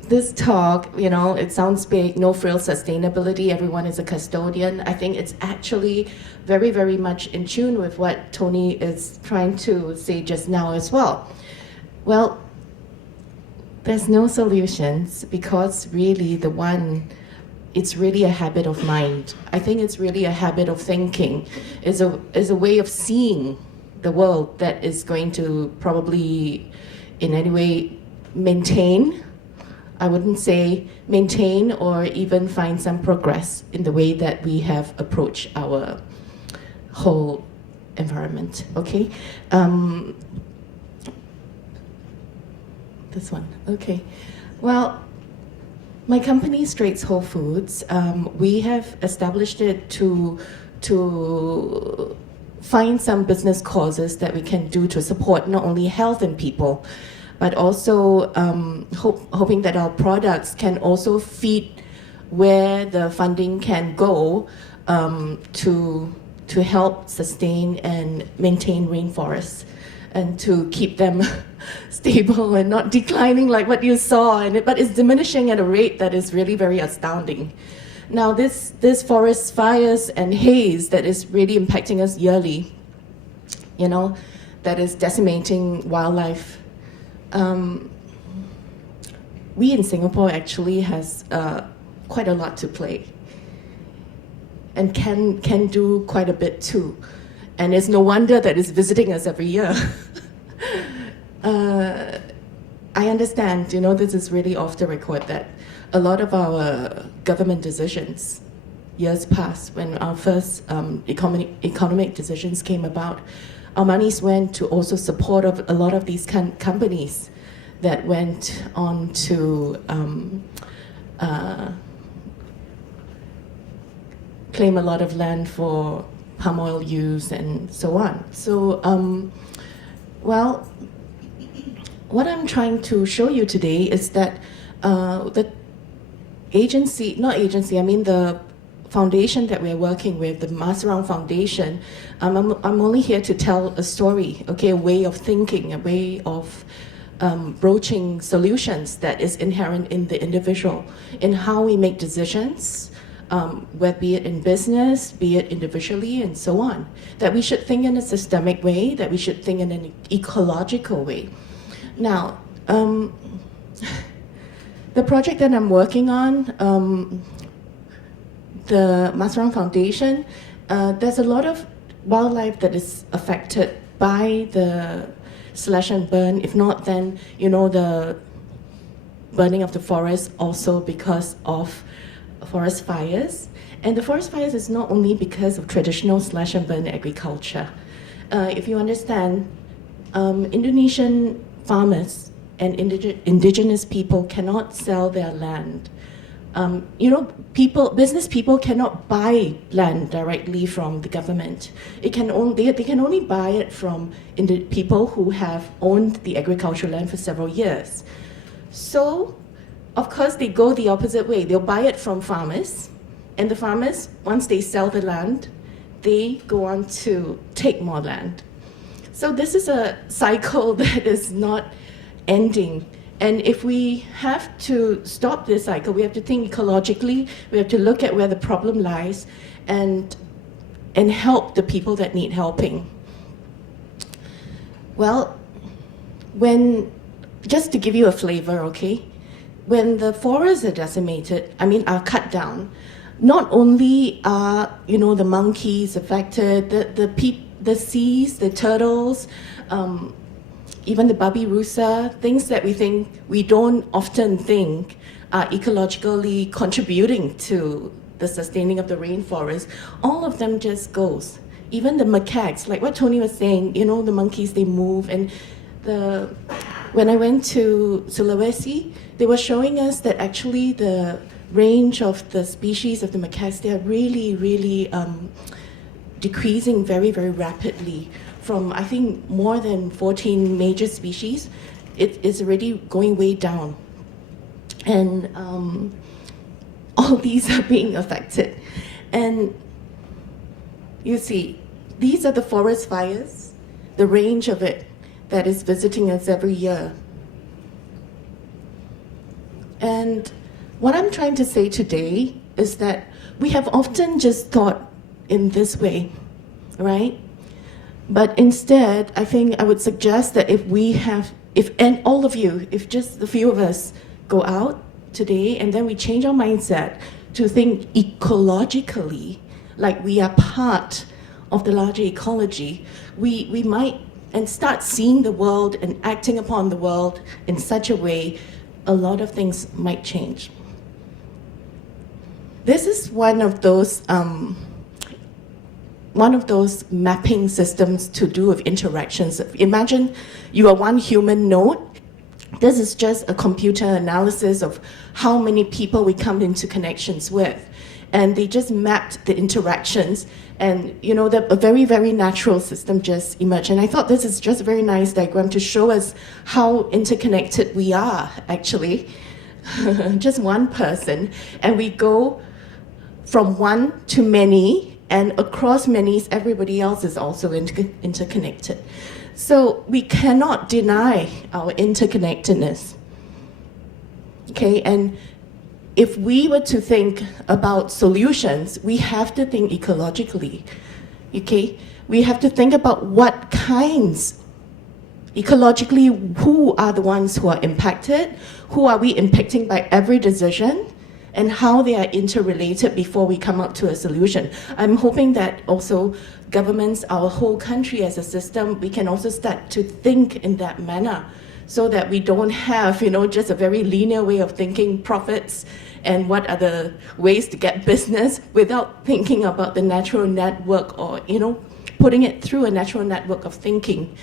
This talk, you know, it sounds big, no frills sustainability, everyone is a custodian. I think it's actually very, very much in tune with what Tony is trying to say just now as well. Well, there's no solutions, because really it's really a habit of mind. I think it's really a habit of thinking. It's a way of seeing the world that is going to probably in any way maintain, I wouldn't say maintain, or even find some progress in the way that we have approached our whole environment, okay? this one. Okay. Well, my company, Straits Whole Foods, we have established it to find some business causes that we can do to support not only health in people, but also hoping that our products can also feed where the funding can go to help sustain and maintain rainforests and to keep them stable and not declining like what you saw, but it's diminishing at a rate that is really very astounding. Now this forest fires and haze that is really impacting us yearly, that is decimating wildlife. We in Singapore actually has quite a lot to play and can do quite a bit too. And it's no wonder that it's visiting us every year. I understand, this is really off the record, that a lot of our government decisions, years past, when our first economic decisions came about, our monies went to also support of a lot of these companies that went on to claim a lot of land for palm oil use and so on. So, what I'm trying to show you today is that the the foundation that we're working with, the Masarang Foundation, I'm only here to tell a story, okay, a way of thinking, a way of broaching solutions that is inherent in the individual, in how we make decisions, be it in business, be it individually, and so on. That we should think in a systemic way, that we should think in an ecological way. Now, the project that I'm working on, the Masarang Foundation, there's a lot of wildlife that is affected by the slash and burn. If not, then, the burning of the forest also because of forest fires. And the forest fires is not only because of traditional slash and burn agriculture. If you understand, Indonesian farmers and indigenous people cannot sell their land. Business people cannot buy land directly from the government. They can only buy it from people who have owned the agricultural land for several years. So, of course, they go the opposite way. They'll buy it from farmers, and the farmers, once they sell the land, they go on to take more land. So this is a cycle that is not ending. And if we have to stop this cycle, we have to think ecologically, we have to look at where the problem lies and help the people that need helping. Well, just to give you a flavor, okay? When the forests are decimated, are cut down, not only are, the monkeys affected, the seas, the turtles, even the babirusa, things that we don't often think are ecologically contributing to the sustaining of the rainforest, all of them just goes. Even the macaques, like what Tony was saying, the monkeys, they move. And when I went to Sulawesi, they were showing us that actually the range of the species of the macaques, they are really, really decreasing very, very rapidly. From, I think, more than 14 major species, it is already going way down. And all these are being affected. And you see, these are the forest fires, the range of it that is visiting us every year. And what I'm trying to say today is that we have often just thought in this way, right? But instead, I think I would suggest that if all of you, if just a few of us go out today and then we change our mindset to think ecologically, like we are part of the larger ecology, we might, and start seeing the world and acting upon the world in such a way, a lot of things might change. This is one of those mapping systems to do with interactions. Imagine you are one human node This is just a computer analysis of how many people we come into connections with. And they just mapped the interactions, and a very, very natural system just emerged. And I thought this is just a very nice diagram to show us how interconnected we are, actually. Just one person, and we go from one to many, and across many, everybody else is also interconnected. So we cannot deny our interconnectedness. Okay, and if we were to think about solutions, we have to think ecologically. Okay, we have to think about what kinds, ecologically, who are the ones who are impacted, who are we impacting by every decision, and how they are interrelated before we come up to a solution. I'm hoping that also governments, our whole country as a system, we can also start to think in that manner, so that we don't have, just a very linear way of thinking profits and what are the ways to get business without thinking about the natural network, or, putting it through a natural network of thinking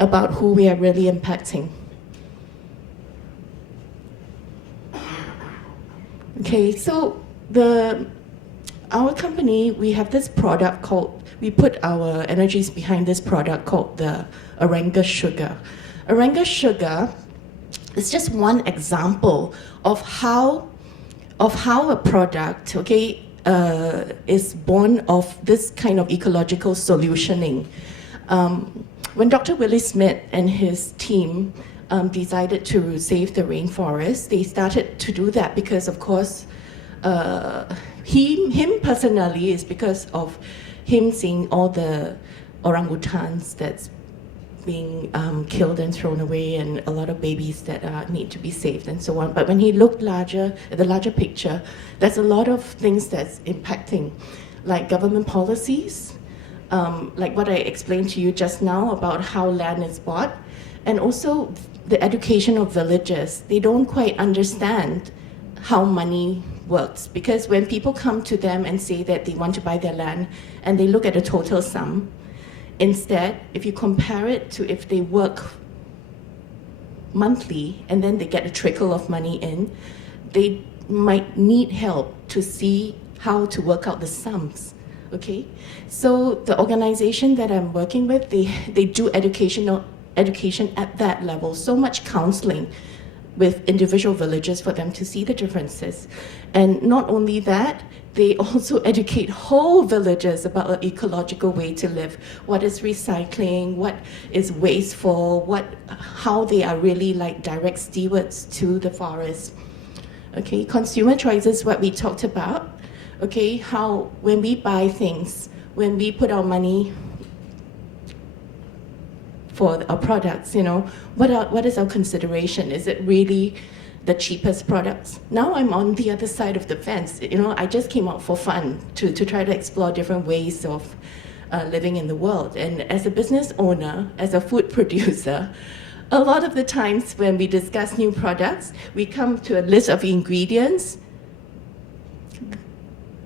about who we are really impacting. Okay, so our company, we have this product called, we put our energies behind this product called the Arenga sugar. Arenga sugar is just one example of how a product, okay, is born of this kind of ecological solutioning. When Dr. Willie Smith and his team decided to save the rainforest, they started to do that because, of course, him personally is because of him seeing all the orangutans that's being killed and thrown away, and a lot of babies that need to be saved and so on. But when he looked larger, at the larger picture, there's a lot of things that's impacting, like government policies, like what I explained to you just now about how land is bought, and also the education of villagers. They don't quite understand how money works, because when people come to them and say that they want to buy their land and they look at the total sum, instead, if you compare it to if they work monthly and then they get a trickle of money in, they might need help to see how to work out the sums. Okay, so the organization that I'm working with, they do education at that level, so much counseling with individual villagers for them to see the differences. And not only that, they also educate whole villages about an ecological way to live. What is recycling, what is wasteful, how they are really like direct stewards to the forest. Okay, consumer choices, what we talked about. Okay, how when we buy things, when we put our money for our products, what is our consideration? Is it really the cheapest products? Now I'm on the other side of the fence. I just came out for fun to try to explore different ways of living in the world. And as a business owner, as a food producer, a lot of the times when we discuss new products, we come to a list of ingredients.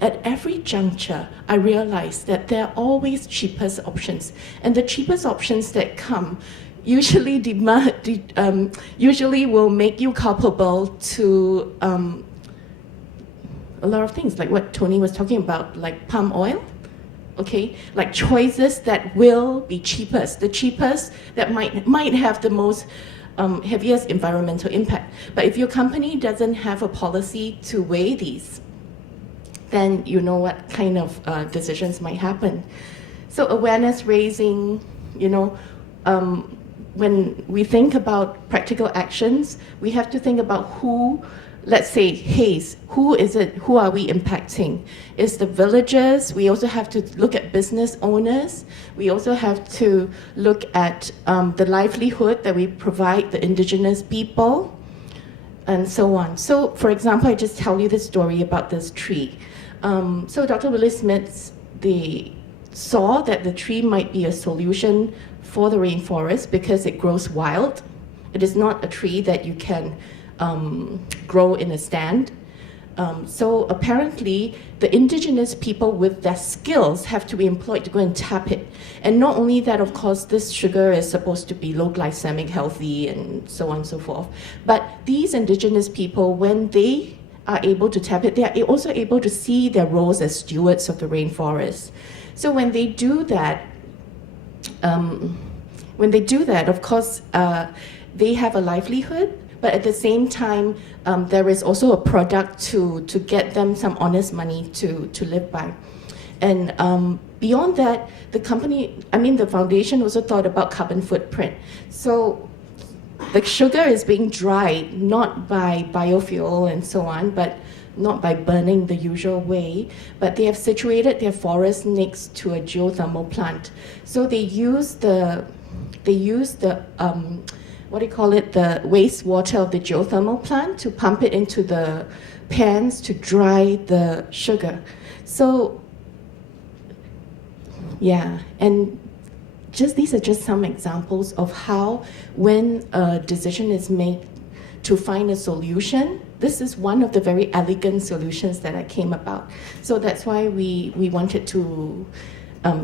At every juncture, I realize that there are always cheapest options. And the cheapest options that come usually will make you culpable to a lot of things, like what Tony was talking about, like palm oil, okay? Like choices that will be cheapest, the cheapest that might have the most heaviest environmental impact. But if your company doesn't have a policy to weigh these, then you know what kind of decisions might happen. So awareness raising, when we think about practical actions, we have to think about who, let's say Haze, who is it, who are we impacting? Is the villagers? We also have to look at business owners. We also have to look at the livelihood that we provide the indigenous people, and so on. So for example, I just tell you the story about this tree. So Dr. Willie Smith, they saw that the tree might be a solution for the rainforest because it grows wild. It is not a tree that you can grow in a stand. So apparently, the indigenous people with their skills have to be employed to go and tap it. And not only that, of course, this sugar is supposed to be low glycemic, healthy, and so on and so forth. But these indigenous people, when they are able to tap it, they are also able to see their roles as stewards of the rainforest. So when they do that, of course, they have a livelihood, but at the same time, there is also a product to get them some honest money to live by. And beyond that, the foundation also thought about carbon footprint. So the sugar is being dried not by biofuel and so on, but not by burning the usual way, but they have situated their forest next to a geothermal plant. So they use the the wastewater of the geothermal plant to pump it into the pans to dry the sugar. So, yeah, and these are just some examples of how, when a decision is made to find a solution, this is one of the very elegant solutions that I came about. So that's why we wanted to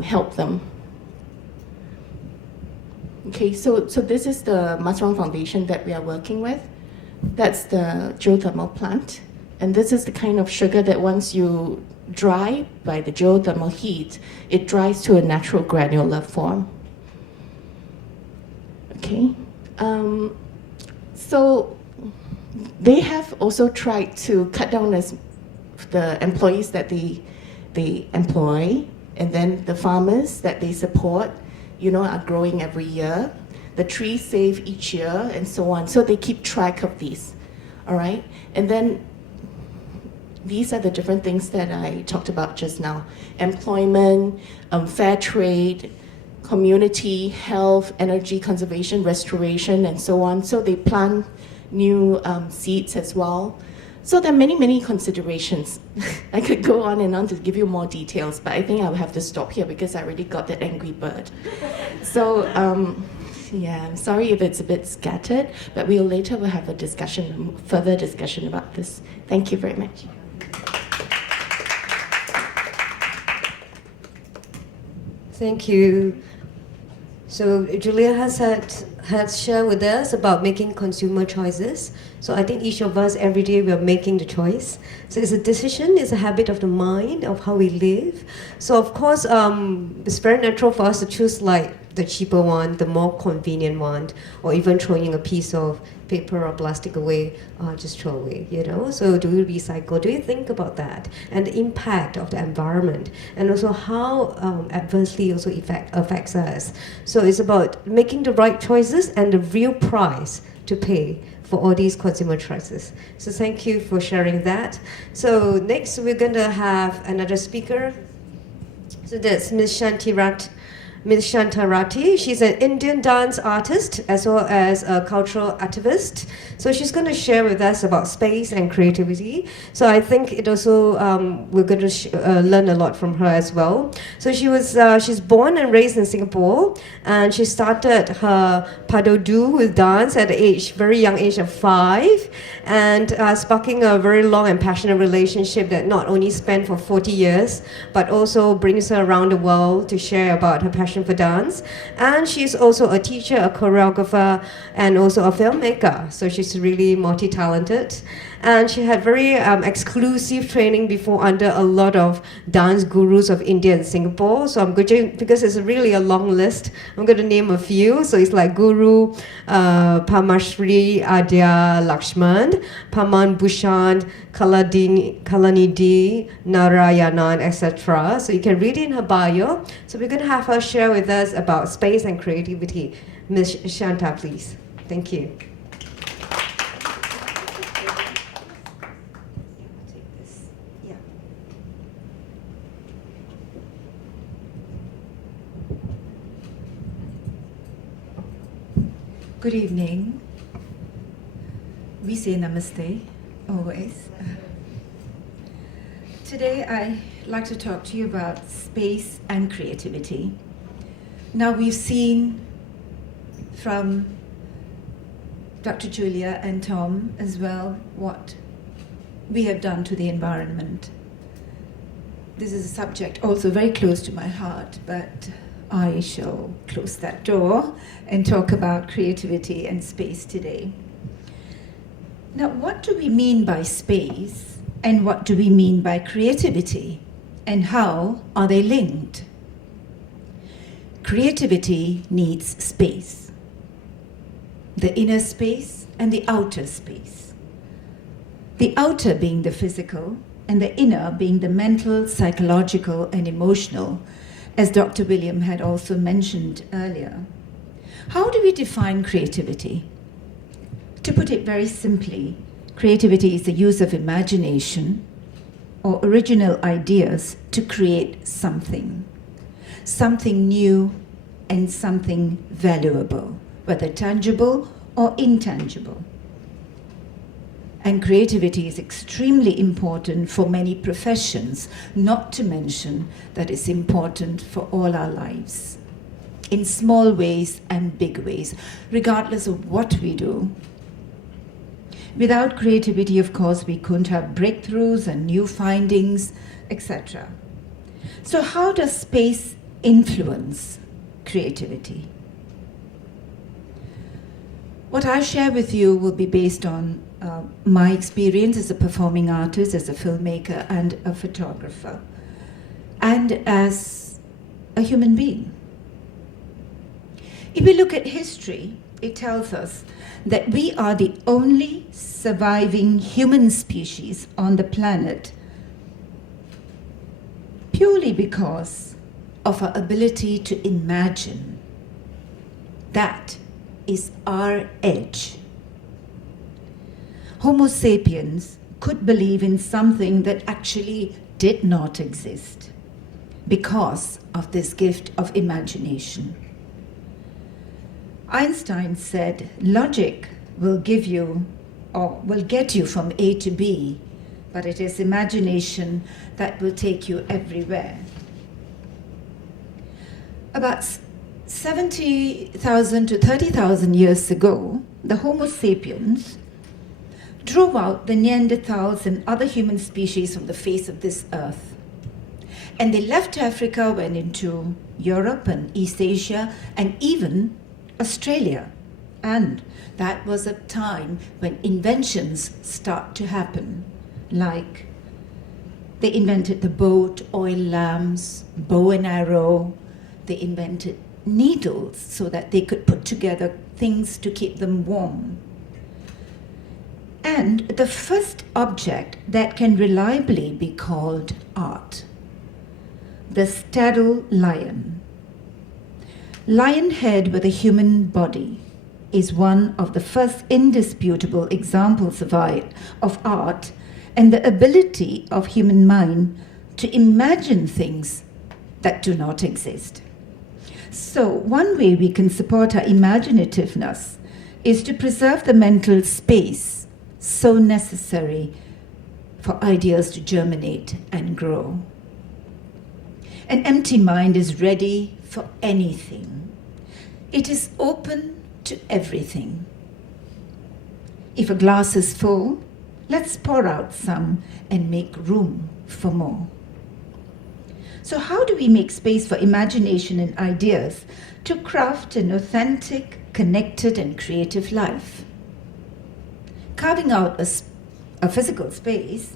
help them. Okay, so this is the Masrong Foundation that we are working with. That's the geothermal plant. And this is the kind of sugar that once you dry by the geothermal heat, it dries to a natural granular form. Okay, so they have also tried to cut down the employees that they employ, and then the farmers that they support, are growing every year. The trees saved each year, and so on. So they keep track of these, all right? And then these are the different things that I talked about just now. Employment, fair trade, community, health, energy conservation, restoration, and so on. So they plant new seeds as well. So there are many, many considerations. I could go on and on to give you more details, but I think I will have to stop here because I already got that angry bird. So, yeah, I'm sorry if it's a bit scattered, but we'll have a further discussion about this. Thank you very much. Thank you. So Julia has shared with us about making consumer choices. So I think each of us every day we are making the choice. So it's a decision, it's a habit of the mind of how we live. So of course, it's very natural for us to choose like the cheaper one, the more convenient one, or even throwing a piece of paper or plastic away, just throw away, So do we recycle? Do you think about that? And the impact of the environment, and also how adversely also affects us. So it's about making the right choices and the real price to pay for all these consumer choices. So thank you for sharing that. So next we're going to have another speaker. So that's Ms. Shantarati. She's an Indian dance artist as well as a cultural activist. So she's going to share with us about space and creativity. So I think it also we're going to learn a lot from her as well. So she's born and raised in Singapore, and she started her pas de deux with dance at the very young age of 5, and sparking a very long and passionate relationship that not only spanned for 40 years, but also brings her around the world to share about her passion for dance. And she's also a teacher, a choreographer, and also a filmmaker. So she's really multi-talented. And she had very exclusive training before under a lot of dance gurus of India and Singapore. So I'm going to, because it's really a long list, I'm going to name a few. So it's like Guru Pamashri Adya Lakshman, Paman Bhushan, Kalanidhi, Narayanan, etc. So you can read it in her bio. So we're going to have her share with us about space and creativity. Ms. Shanta, please. Thank you. Good evening. We say namaste always. Today I'd like to talk to you about space and creativity. Now we've seen from Dr. Julia and Tom as well what we have done to the environment. This is a subject also very close to my heart, but I shall close that door and talk about creativity and space today. Now, what do we mean by space, and what do we mean by creativity, and how are they linked? Creativity needs space, the inner space and the outer space. The outer being the physical, and the inner being the mental, psychological, and emotional, as Dr. William had also mentioned earlier. How do we define creativity? To put it very simply, creativity is the use of imagination or original ideas to create something new and something valuable, whether tangible or intangible. And creativity is extremely important for many professions, not to mention that it's important for all our lives, in small ways and big ways, regardless of what we do. Without creativity, of course, we couldn't have breakthroughs and new findings, etc. So how does space influence creativity? What I share with you will be based on my experience as a performing artist, as a filmmaker, and a photographer, and as a human being. If we look at history, it tells us that we are the only surviving human species on the planet purely because of our ability to imagine. That is our edge. Homo sapiens could believe in something that actually did not exist because of this gift of imagination. Einstein said, logic will give you or will get you from A to B, but it is imagination that will take you everywhere. About 70,000 to 30,000 years ago, the Homo sapiens drove out the Neanderthals and other human species from the face of this earth. And they left Africa, went into Europe and East Asia, and even Australia. And that was a time when inventions start to happen, like they invented the boat, oil lamps, bow and arrow. They invented needles so that they could put together things to keep them warm. And the first object that can reliably be called art, the saddle lion. Lion head with a human body is one of the first indisputable examples of art and the ability of human mind to imagine things that do not exist. So one way we can support our imaginativeness is to preserve the mental space so necessary for ideas to germinate and grow. An empty mind is ready for anything. It is open to everything. If a glass is full, let's pour out some and make room for more. So how do we make space for imagination and ideas to craft an authentic, connected, and creative life? Carving out a physical space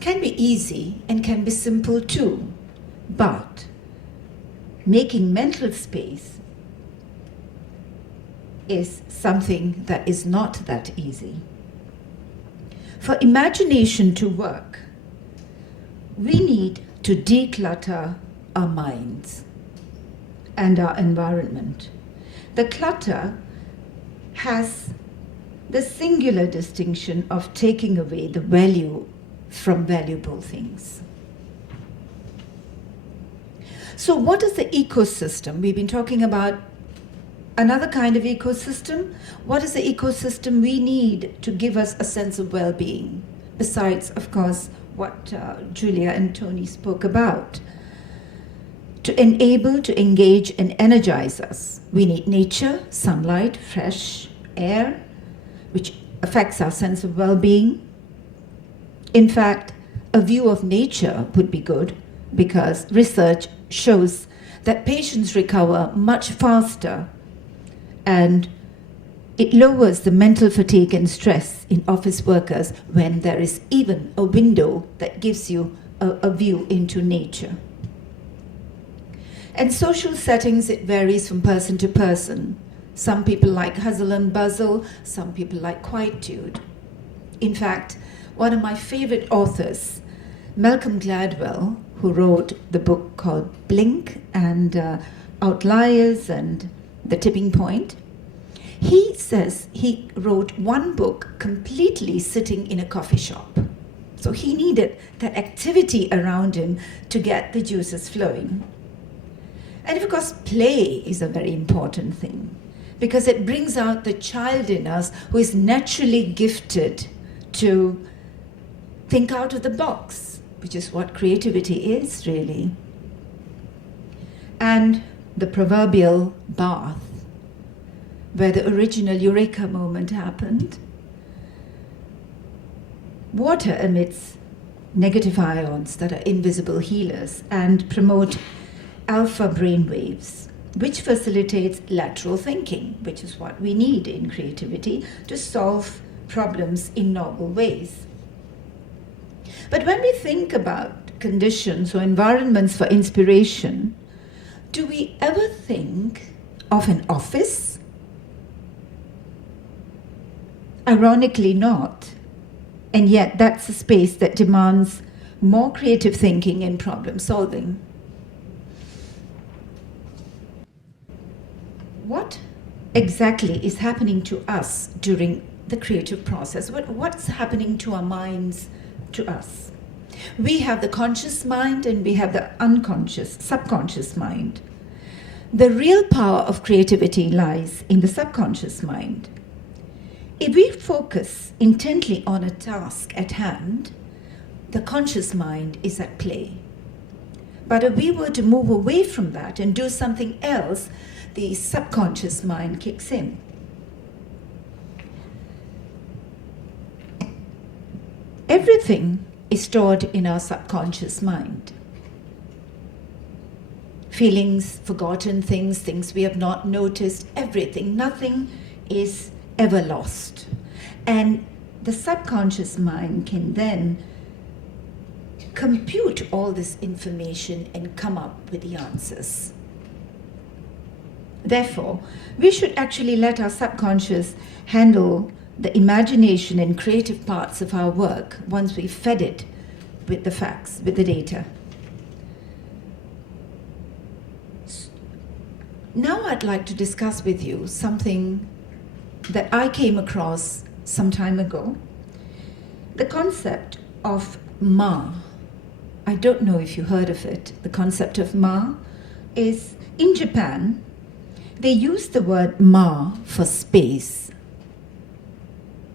can be easy and can be simple too, but making mental space is something that is not that easy. For imagination to work, we need to declutter our minds and our environment. The clutter has the singular distinction of taking away the value from valuable things. So what is the ecosystem? We've been talking about another kind of ecosystem. What is the ecosystem we need to give us a sense of well-being? Besides, of course, what Julia and Tony spoke about. To enable, to engage, and energize us, we need nature, sunlight, fresh air, which affects our sense of well-being. In fact, a view of nature would be good because research shows that patients recover much faster and it lowers the mental fatigue and stress in office workers when there is even a window that gives you a view into nature. And social settings, it varies from person to person. Some people like hustle and bustle, some people like quietude. In fact, one of my favorite authors, Malcolm Gladwell, who wrote the book called Blink and Outliers and The Tipping Point, he says he wrote one book completely sitting in a coffee shop. So he needed that activity around him to get the juices flowing. And of course, play is a very important thing because it brings out the child in us who is naturally gifted to think out of the box, which is what creativity is, really. And the proverbial bath, where the original eureka moment happened. Water emits negative ions that are invisible healers and promote alpha brain waves, which facilitates lateral thinking, which is what we need in creativity to solve problems in novel ways. But when we think about conditions or environments for inspiration, do we ever think of an office? Ironically not. And yet that's a space that demands more creative thinking and problem solving. What exactly is happening to us during the creative process? What's happening to our minds, to us? We have the conscious mind and we have the unconscious, subconscious mind. The real power of creativity lies in the subconscious mind. If we focus intently on a task at hand, the conscious mind is at play. But if we were to move away from that and do something else, the subconscious mind kicks in. Everything is stored in our subconscious mind. Feelings, forgotten things, things we have not noticed, everything, nothing is ever lost. And the subconscious mind can then compute all this information and come up with the answers. Therefore, we should actually let our subconscious handle the imagination and creative parts of our work once we've fed it with the facts, with the data. Now I'd like to discuss with you something that I came across some time ago. The concept of Ma. I don't know if you heard of it. The concept of Ma is, in Japan, they use the word Ma for space,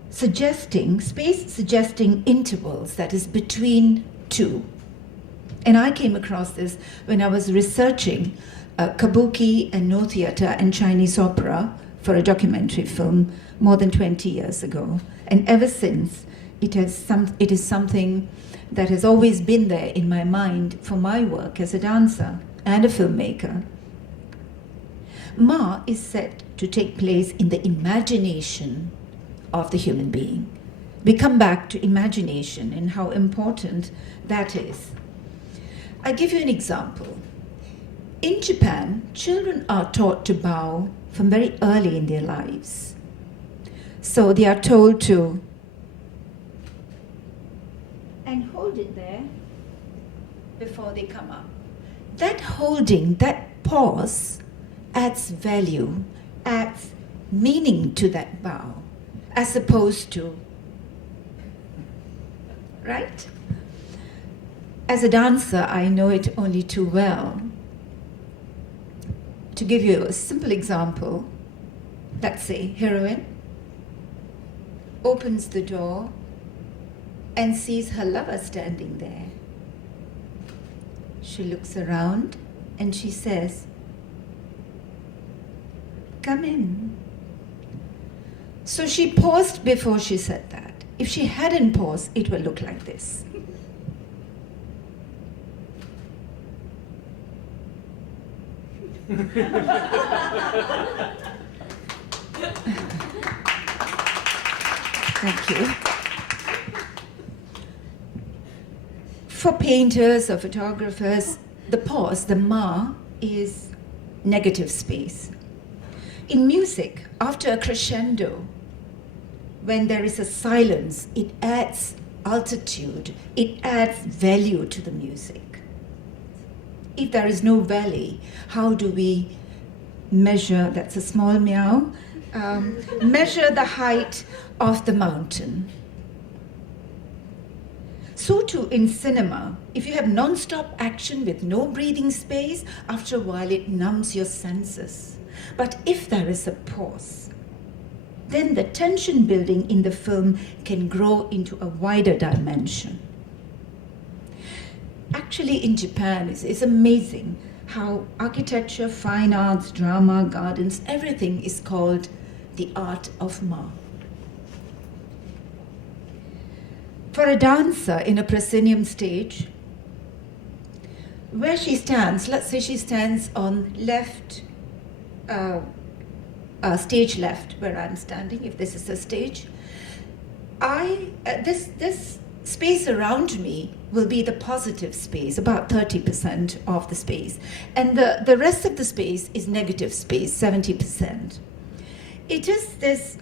suggesting intervals that is between two. And I came across this when I was researching kabuki and no theater and Chinese opera for a documentary film more than 20 years ago. And ever since, it is something that has always been there in my mind for my work as a dancer and a filmmaker. Ma is said to take place in the imagination of the human being. We come back to imagination and how important that is. I give you an example. In Japan, children are taught to bow from very early in their lives. So they are told to and hold it there before they come up. That holding, that pause, adds value, adds meaning to that bow, as opposed to, right? As a dancer, I know it only too well. To give you a simple example, let's say heroine opens the door and sees her lover standing there. She looks around and she says, "Come in." So she paused before she said that. if she hadn't paused, it will look like this. Thank you. For painters or photographers, the pause, the ma, is negative space. In music, after a crescendo, when there is a silence, it adds altitude, it adds value to the music. If there is no valley, how do we measure, that's a small meow, measure the height of the mountain? So too in cinema, if you have non-stop action with no breathing space, after a while it numbs your senses. But if there is a pause, then the tension building in the film can grow into a wider dimension. Actually, in Japan, it's amazing how architecture, fine arts, drama, gardens, everything is called the art of ma. For a dancer in a proscenium stage, where she stands, let's say she stands on left, stage left, where I'm standing, if this is a stage, this space around me will be the positive space, about 30% of the space. And the rest of the space is negative space, 70%. It is this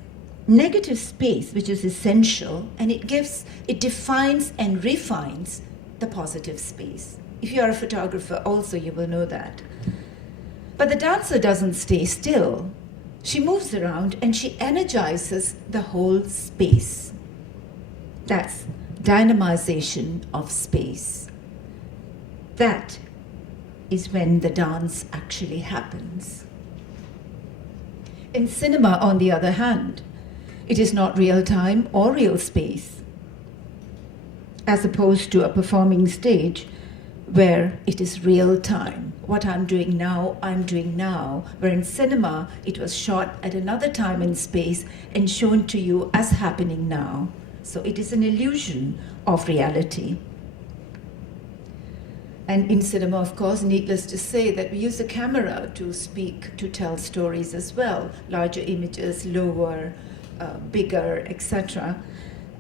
negative space which is essential, and it defines and refines the positive space. If you are a photographer also, you will know that. But the dancer doesn't stay still. She moves around and she energizes the whole space. That's dynamization of space. That is when the dance actually happens. In cinema, on the other hand, it is not real time or real space, as opposed to a performing stage where it is real time. What I'm doing now, where in cinema, it was shot at another time and space and shown to you as happening now. So it is an illusion of reality. And in cinema, of course, needless to say that we use a camera to speak, to tell stories as well. Larger images, lower, bigger, etc.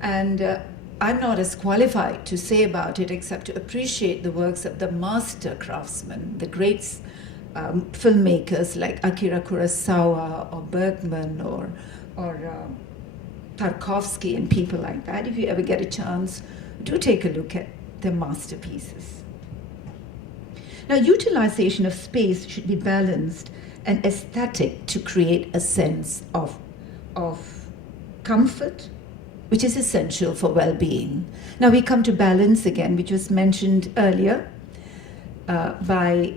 And I'm not as qualified to say about it except to appreciate the works of the master craftsmen, the great filmmakers like Akira Kurosawa or Bergman or Tarkovsky and people like that. If you ever get a chance, do take a look at their masterpieces. Now, utilization of space should be balanced and aesthetic to create a sense of comfort, which is essential for well-being. Now we come to balance again, which was mentioned earlier by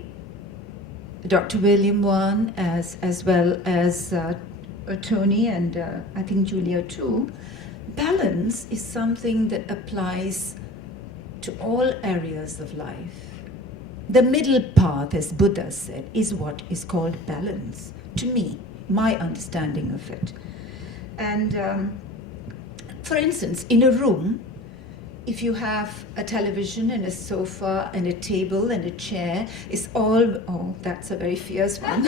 Dr. William Wan as well as Tony and I think Julia too. Balance is something that applies to all areas of life. The middle path, as Buddha said, is what is called balance, to me, my understanding of it. And for instance, in a room, if you have a television and a sofa and a table and a chair, it's all, oh, that's a very fierce one.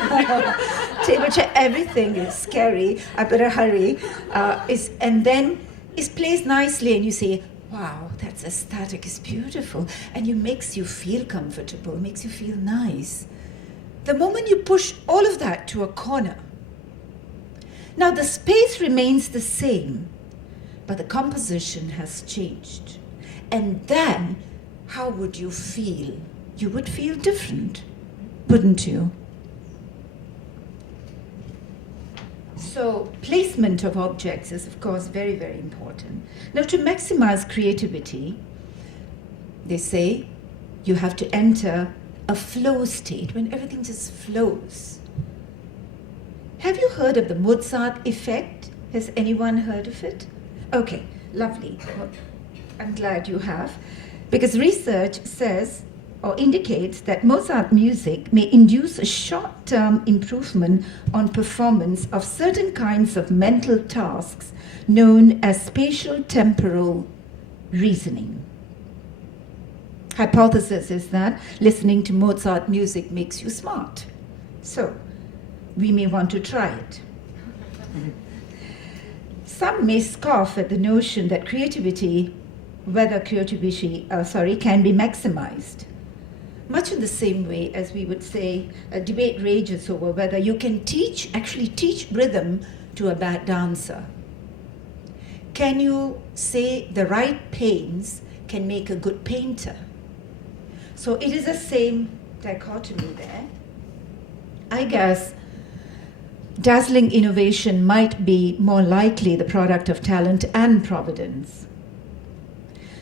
Table, chair, everything is scary. I better hurry. And then it's placed nicely and you say, wow, that's aesthetic, it's beautiful. And it makes you feel comfortable, makes you feel nice. The moment you push all of that to a corner, now the space remains the same, but the composition has changed. And then, how would you feel? You would feel different, wouldn't you? So, placement of objects is, of course, very, very important. Now, to maximize creativity, they say you have to enter a flow state when everything just flows. Have you heard of the Mozart effect? Has anyone heard of it? Okay, lovely. Well, I'm glad you have, because research says, or indicates that Mozart music may induce a short-term improvement on performance of certain kinds of mental tasks known as spatial temporal reasoning. Hypothesis is that listening to Mozart music makes you smart. So, we may want to try it. Some may scoff at the notion that can be maximized. Much in the same way as we would say a debate rages over whether you can actually teach rhythm to a bad dancer. Can you say the right paints can make a good painter? So it is the same dichotomy there. I guess dazzling innovation might be more likely the product of talent and providence.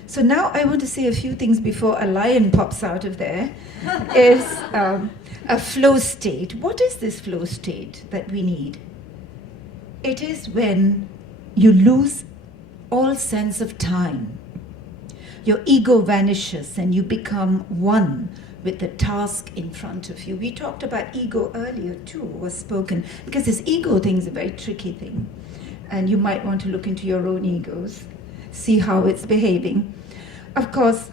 So now I want to say a few things before a lion pops out of there, is a flow state. What is this flow state that we need? It is when you lose all sense of time. Your ego vanishes and you become one with the task in front of you. We talked about ego earlier too, was spoken, because this ego thing is a very tricky thing. And you might want to look into your own egos, see how it's behaving. Of course,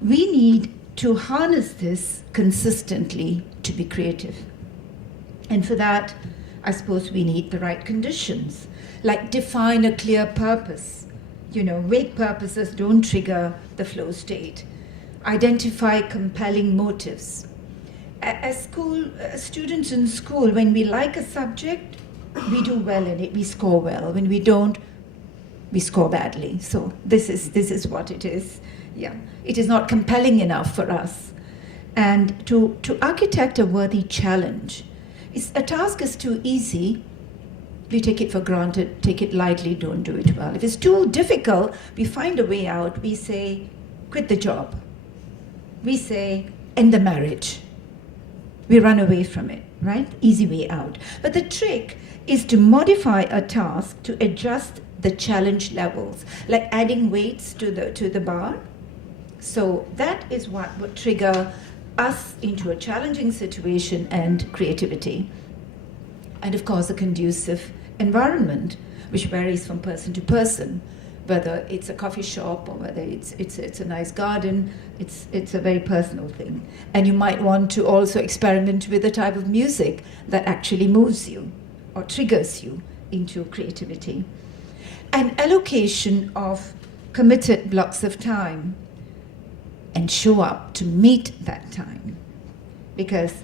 we need to harness this consistently to be creative. And for that, I suppose we need the right conditions, like define a clear purpose. Vague purposes don't trigger the flow state. Identify compelling motives. As students in school, when we like a subject, we do well in it, we score well. When we don't, we score badly. So this is what it is. Yeah, it is not compelling enough for us. And to architect a worthy challenge, a task is too easy, we take it for granted, take it lightly, don't do it well. If it's too difficult, we find a way out. We say, quit the job. We say, end the marriage. We run away from it, right? Easy way out. But the trick is to modify a task to adjust the challenge levels, like adding weights to the bar. So that is what would trigger us into a challenging situation and creativity. And of course, a conducive environment, which varies from person to person, whether it's a coffee shop or whether it's a nice garden. It's a very personal thing. And you might want to also experiment with the type of music that actually moves you or triggers you into creativity. An allocation of committed blocks of time, and show up to meet that time. Because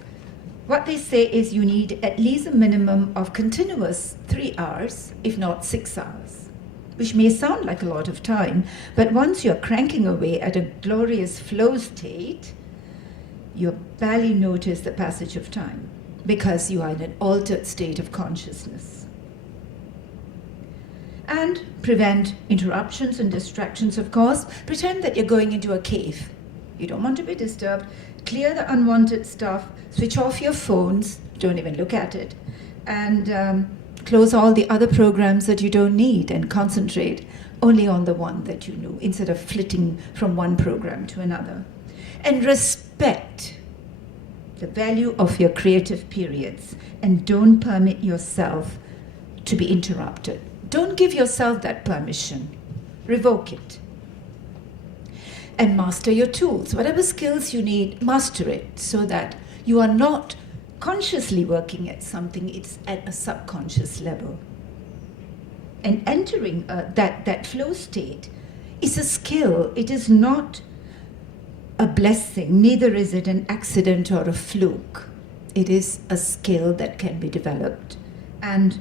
what they say is you need at least a minimum of continuous 3 hours, if not 6 hours, which may sound like a lot of time, but once you're cranking away at a glorious flow state, you barely notice the passage of time because you are in an altered state of consciousness. And prevent interruptions and distractions, of course. Pretend that you're going into a cave. You don't want to be disturbed. Clear the unwanted stuff. Switch off your phones. Don't even look at it. And close all the other programs that you don't need and concentrate only on the one that you know, instead of flitting from one program to another. And respect the value of your creative periods and don't permit yourself to be interrupted. Don't give yourself that permission. Revoke it. And master your tools. Whatever skills you need, master it so that you are not consciously working at something, it's at a subconscious level. And entering that flow state is a skill. It is not a blessing, neither is it an accident or a fluke. It is a skill that can be developed. And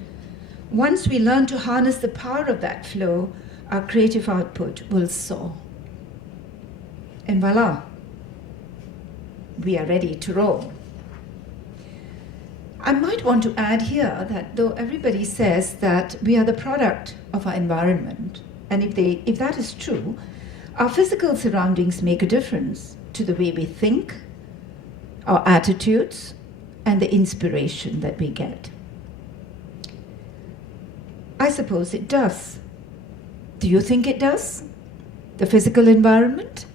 once we learn to harness the power of that flow, our creative output will soar. And voila, we are ready to roll. I might want to add here that though everybody says that we are the product of our environment, and if that is true, our physical surroundings make a difference to the way we think, our attitudes, and the inspiration that we get. I suppose it does. Do you think it does? The physical environment?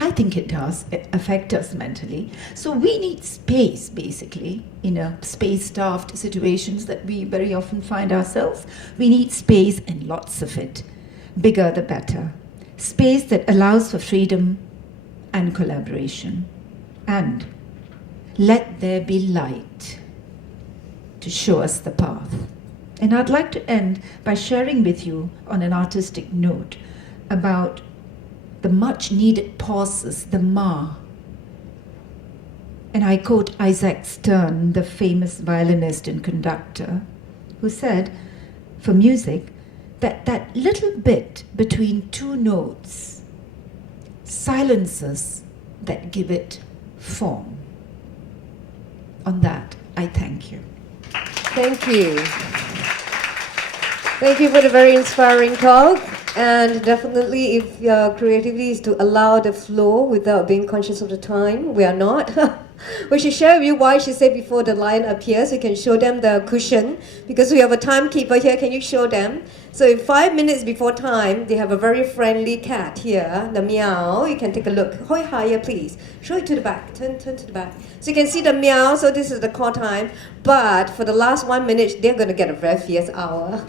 I think it does affect us mentally. So we need space, basically, in a space-starved situations that we very often find ourselves. We need space, and lots of it. Bigger the better. Space that allows for freedom and collaboration. And let there be light to show us the path. And I'd like to end by sharing with you on an artistic note about the much needed pauses, the ma. And I quote Isaac Stern, the famous violinist and conductor, who said, for music, that little bit between two notes, silences that give it form. On that, I thank you. Thank you. Thank you for the very inspiring talk. And definitely, if your creativity is to allow the flow without being conscious of the time, we are not. We should share with you why she said before the lion appears. You can show them the cushion because we have a timekeeper here. Can you show them? So in 5 minutes before time, they have a very friendly cat here, the meow. You can take a look. Hold it higher, please. Show it to the back. Turn to the back. So you can see the meow. So this is the call time. But for the last 1 minute, they're going to get a very fierce hour.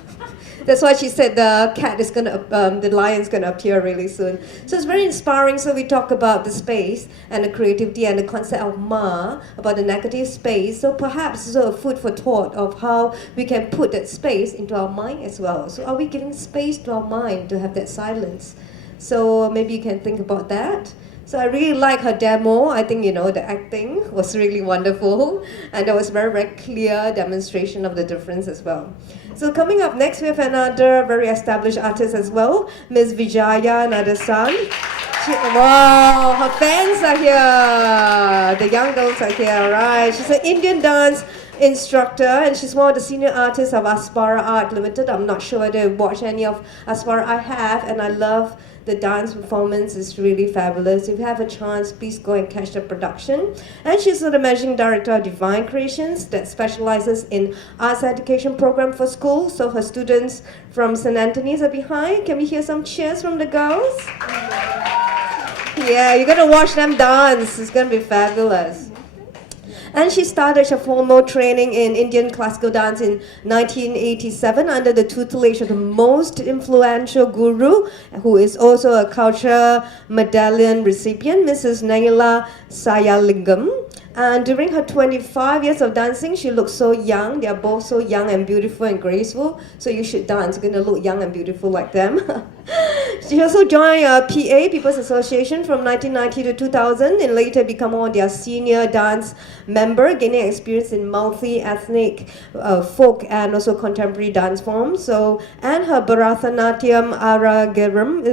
That's why she said the lion's gonna appear really soon. So it's very inspiring. So we talk about the space and the creativity and the concept of ma, about the negative space. So perhaps it's a food for thought of how we can put that space into our mind as well. So are we giving space to our mind to have that silence? So maybe you can think about that. So I really like her demo. I think, the acting was really wonderful. And there was very, very clear demonstration of the difference as well. So coming up next, we have another very established artist as well, Ms. Vijaya Nadasan. Wow, her fans are here. The young girls are here, right? She's an Indian dance instructor, and she's one of the senior artists of Aspara Art Limited. I'm not sure whether you watch any of Aspara. I have, and I love the dance performance. Is really fabulous. If you have a chance, please go and catch the production. And she's the managing director of Divine Creations that specializes in arts education program for schools. So her students from St. Anthony's are behind. Can we hear some cheers from the girls? Yeah, you're gonna watch them dance. It's gonna be fabulous. And she started her formal training in Indian classical dance in 1987 under the tutelage of the most influential guru, who is also a culture medallion recipient, Mrs. Naila Sayalingam. And during her 25 years of dancing, she looks so young. They are both so young and beautiful and graceful. So you should dance. You're going to look young and beautiful like them. She also joined PA, People's Association, from 1990 to 2000, and later become one of their senior dance member, gaining experience in multi-ethnic, folk, and also contemporary dance forms. So, and her Bharatanatyam Aragetram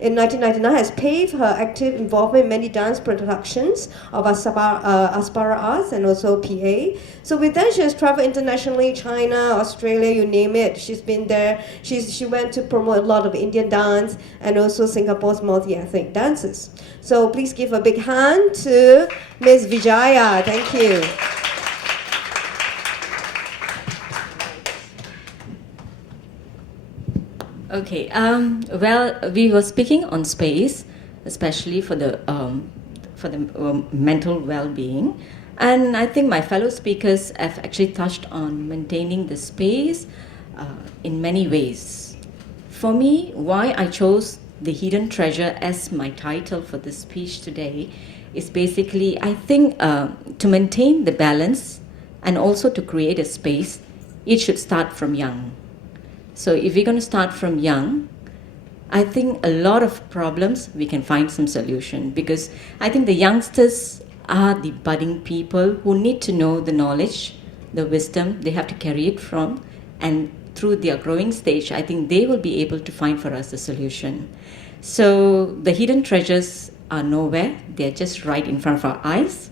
in 1999 has paved her active involvement in many dance productions of Aspara Arts and also PA. So with that, she has traveled internationally, China, Australia, you name it. She's been there. She went to promote a lot of Indian dance and also Singapore's multi-ethnic dances. So please give a big hand to Ms. Vijaya. Thank you. Okay. Well, we were speaking on space, especially for the mental well-being, and I think my fellow speakers have actually touched on maintaining the space in many ways. For me, why I chose The Hidden Treasure as my title for this speech today is basically, I think, to maintain the balance and also to create a space, it should start from young. So if we're going to start from young, I think a lot of problems we can find some solution, because I think the youngsters are the budding people who need to know the knowledge, the wisdom, they have to carry it from, and through their growing stage, I think they will be able to find for us a solution. So the hidden treasures are nowhere, they're just right in front of our eyes.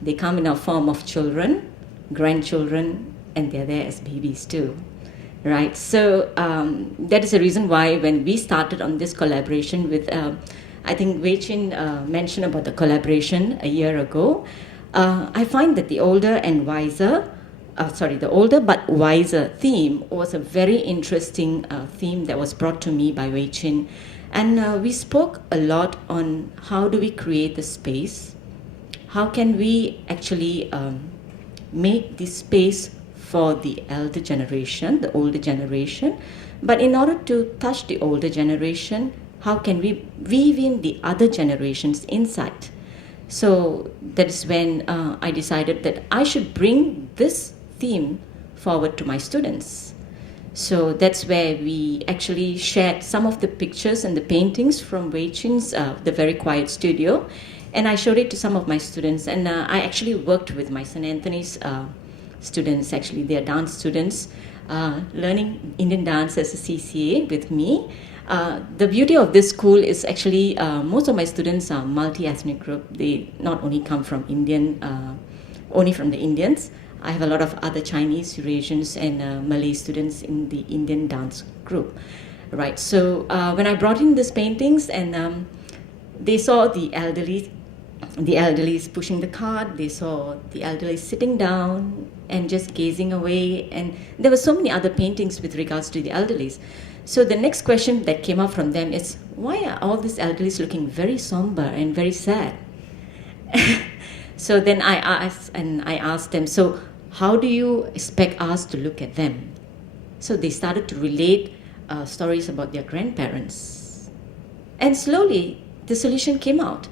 They come in a form of children, grandchildren, and they're there as babies too. Right, so that is the reason why when we started on this collaboration with, I think Wei Chin mentioned about the collaboration a year ago. I find that the older but wiser theme was a very interesting theme that was brought to me by Wei Chin. And we spoke a lot on how do we create the space, how can we actually make this space for the elder generation, the older generation, but in order to touch the older generation, how can we weave in the other generations inside? So that is when I decided that I should bring this theme forward to my students. So that's where we actually shared some of the pictures and the paintings from Wei Chin's The Very Quiet Studio, and I showed it to some of my students, and I actually worked with my St. Anthony's students, actually they are dance students, learning Indian dance as a CCA with me. The beauty of this school is actually most of my students are multi-ethnic group. They not only come from only from the Indians. I have a lot of other Chinese, Eurasians, and Malay students in the Indian dance group, right? So when I brought in these paintings, and they saw the elderly pushing the cart, they saw the elderly sitting down and just gazing away, and there were so many other paintings with regards to the elderlies. So the next question that came up from them is, why are all these elderlies looking very somber and very sad? So then I asked them, so how do you expect us to look at them? So they started to relate stories about their grandparents. And slowly, the solution came out.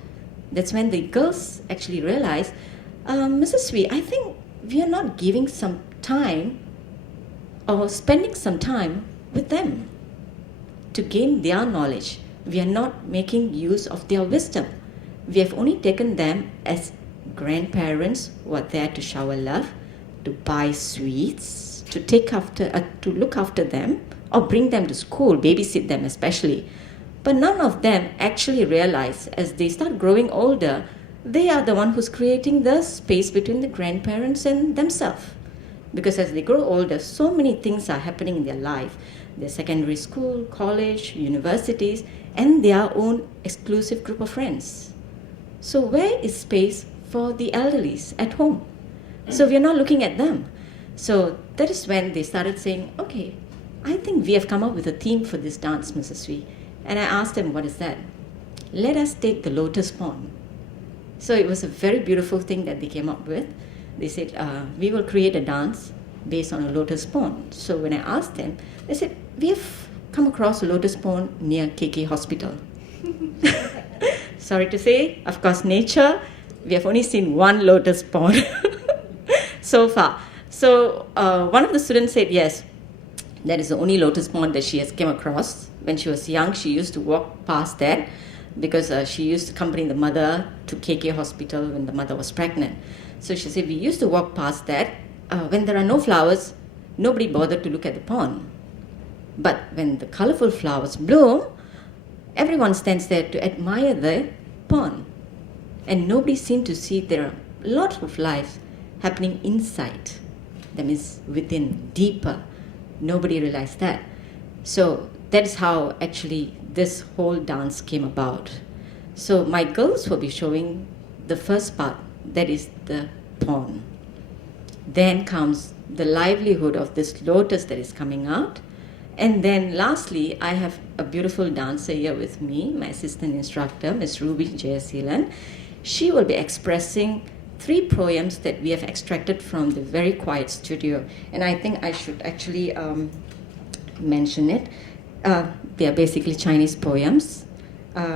That's when the girls actually realized, Mrs. Wee, I think we are not giving some time or spending some time with them to gain their knowledge. We are not making use of their wisdom. We have only taken them as grandparents who are there to shower love, to buy sweets, to look after them, or bring them to school, babysit them especially. But none of them actually realize as they start growing older, they are the one who's creating the space between the grandparents and themselves. Because as they grow older, so many things are happening in their life. Their secondary school, college, universities, and their own exclusive group of friends. So where is space for the elderlies at home? So we are not looking at them. So that is when they started saying, okay, I think we have come up with a theme for this dance, Mrs. Wee. And I asked them, what is that? Let us take the lotus pond. So it was a very beautiful thing that they came up with. They said, we will create a dance based on a lotus pond. So when I asked them, they said, we have come across a lotus pond near KK Hospital. Sorry to say, of course, nature, we have only seen one lotus pond so far. So one of the students said, yes, that is the only lotus pond that she has come across. When she was young, she used to walk past that because she used to accompany the mother to KK Hospital when the mother was pregnant. So she said, we used to walk past that. When there are no flowers, nobody bothered to look at the pond. But when the colorful flowers bloom, everyone stands there to admire the pond. And nobody seemed to see there are lots of life happening inside. That means within, deeper. Nobody realized that. So that is how actually this whole dance came about. So my girls will be showing the first part, that is the pond. Then comes the livelihood of this lotus that is coming out. And then lastly, I have a beautiful dancer here with me, my assistant instructor, Ms. Ruby Jayasilan. She will be expressing 3 poems that we have extracted from the Very Quiet Studio. And I think I should actually mention it. They are basically Chinese poems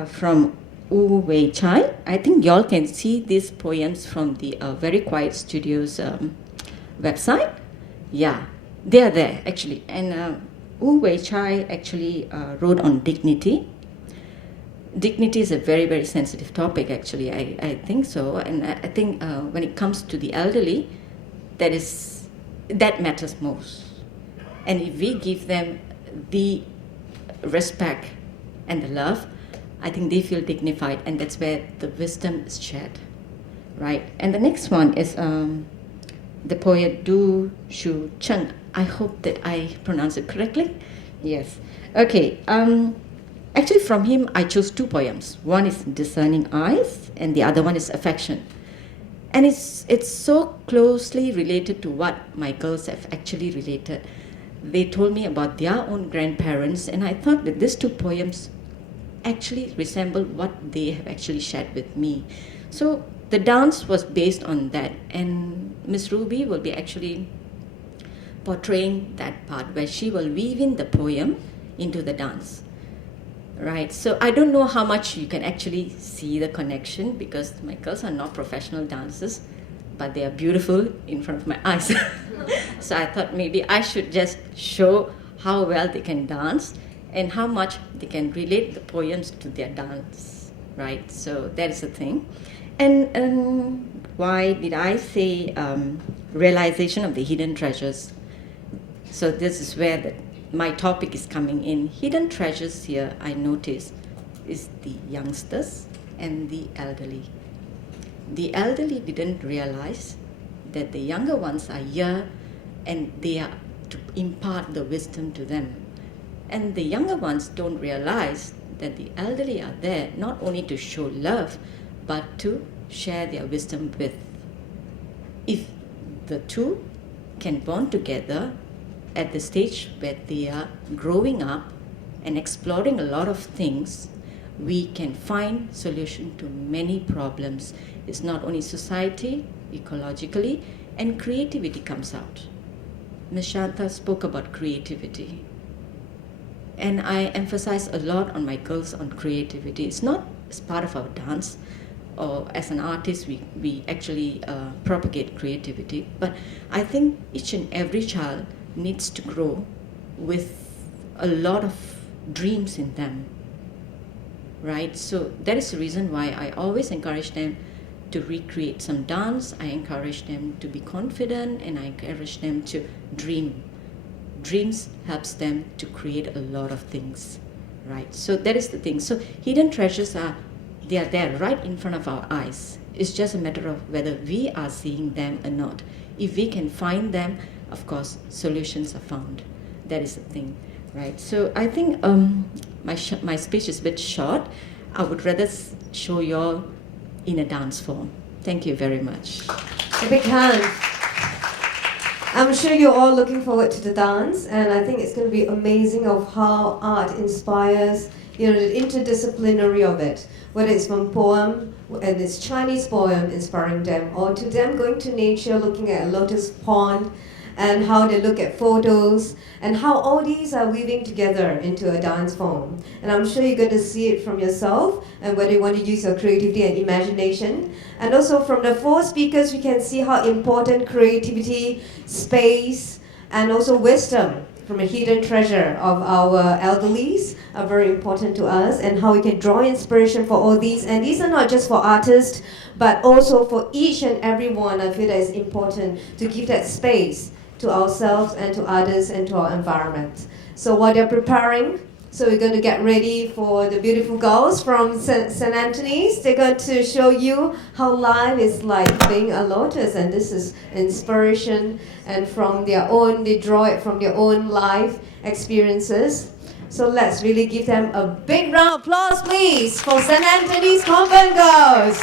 from Wu Wei Chai. I think y'all can see these poems from the Very Quiet Studio's website. Yeah, they are there actually. And Wu Wei Chai actually wrote on dignity. Dignity is a very, very sensitive topic actually, I think so. And I think when it comes to the elderly, that matters most. And if we give them the respect and the love, I think they feel dignified, and that's where the wisdom is shared, right? And the next one is the poet Du Shu Cheng. I hope that I pronounce it correctly. Yes. Okay. Actually, from him, I chose 2 poems. One is Discerning Eyes, and the other one is Affection. And it's so closely related to what my girls have actually related. They told me about their own grandparents, and I thought that these 2 poems actually resemble what they have actually shared with me. So the dance was based on that, and Miss Ruby will be actually portraying that part where she will weave in the poem into the dance. Right, so I don't know how much you can actually see the connection because my girls are not professional dancers, but they are beautiful in front of my eyes. So I thought maybe I should just show how well they can dance and how much they can relate the poems to their dance, right? So that is the thing. And why did I say realization of the hidden treasures? So this is where my topic is coming in. Hidden treasures here, I notice, is the youngsters and the elderly. The elderly didn't realize that the younger ones are here and they are to impart the wisdom to them. And the younger ones don't realize that the elderly are there not only to show love, but to share their wisdom with. If the two can bond together at the stage where they are growing up and exploring a lot of things, we can find solution to many problems. It's not only society, ecologically, and creativity comes out. Ms. Shanta spoke about creativity. And I emphasize a lot on my girls on creativity. It's not as part of our dance, or as an artist, we actually propagate creativity. But I think each and every child needs to grow with a lot of dreams in them, right? So that is the reason why I always encourage them to recreate some dance. I encourage them to be confident, and I encourage them to dream. Dreams helps them to create a lot of things, right? So that is the thing. So hidden treasures they are there right in front of our eyes. It's just a matter of whether we are seeing them or not. If we can find them, of course, solutions are found. That is the thing, right? So I think my speech is a bit short. I would rather show you all in a dance form. Thank you very much. A big hand. I'm sure you're all looking forward to the dance, and I think it's going to be amazing of how art inspires, the interdisciplinary of it. Whether it's from poem, and it's Chinese poem inspiring them, or to them going to nature, looking at a lotus pond, and how they look at photos, and how all these are weaving together into a dance form. And I'm sure you're going to see it from yourself, and whether you want to use your creativity and imagination. And also from the four speakers, we can see how important creativity, space, and also wisdom from a hidden treasure of our elderlies are very important to us, and how we can draw inspiration for all these. And these are not just for artists, but also for each and every one. I feel that it's important to give that space to ourselves and to others and to our environment. So while they're preparing, so we're going to get ready for the beautiful girls from St. Anthony's. They're going to show you how life is like being a lotus, and this is inspiration, and from their own, they draw it from their own life experiences. So let's really give them a big round of applause, please, for St. Anthony's Convent Girls.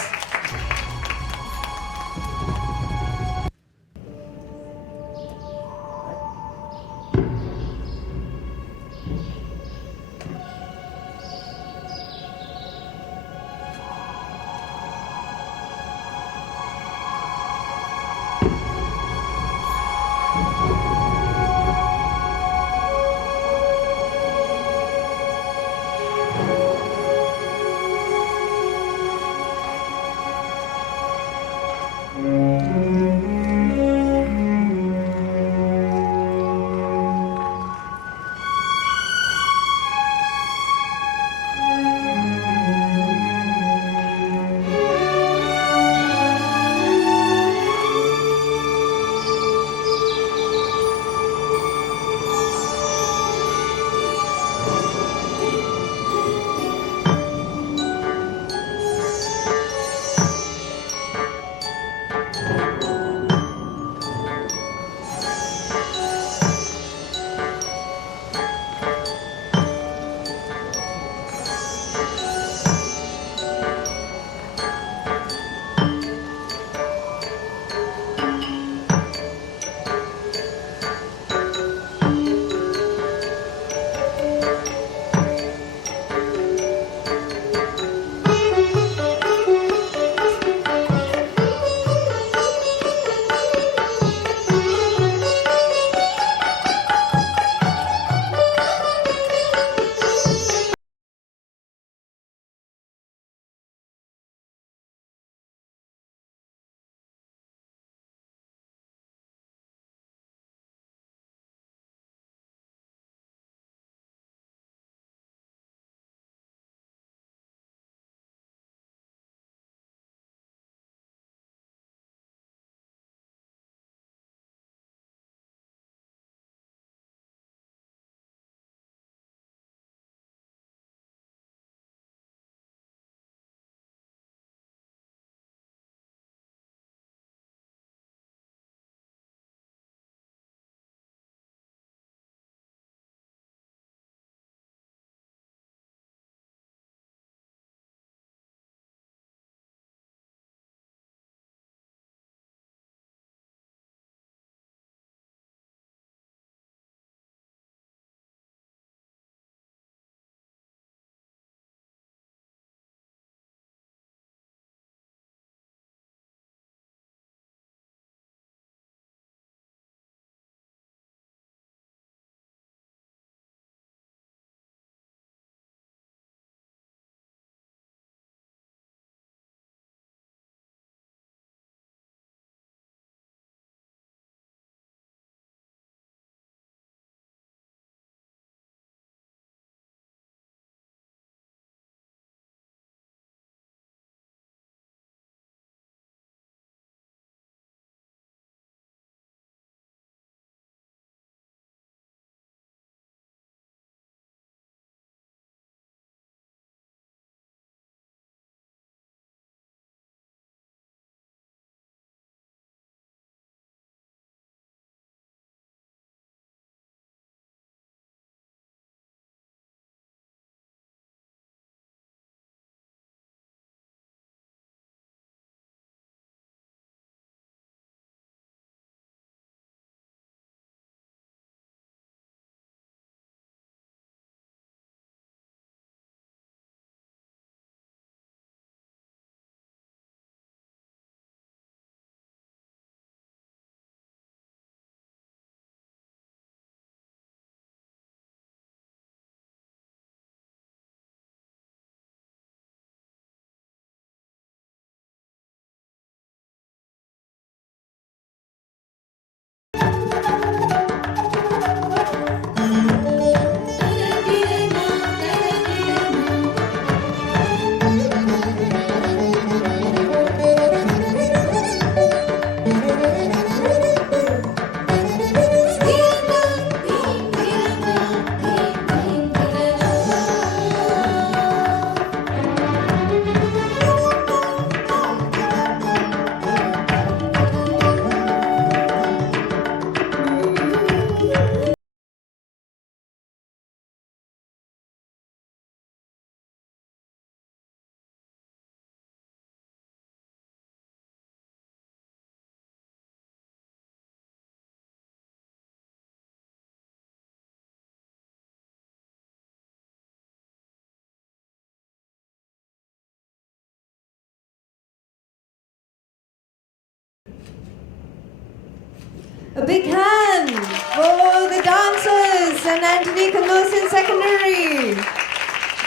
A big hand for the dancers and Anthony Canossian Secondary.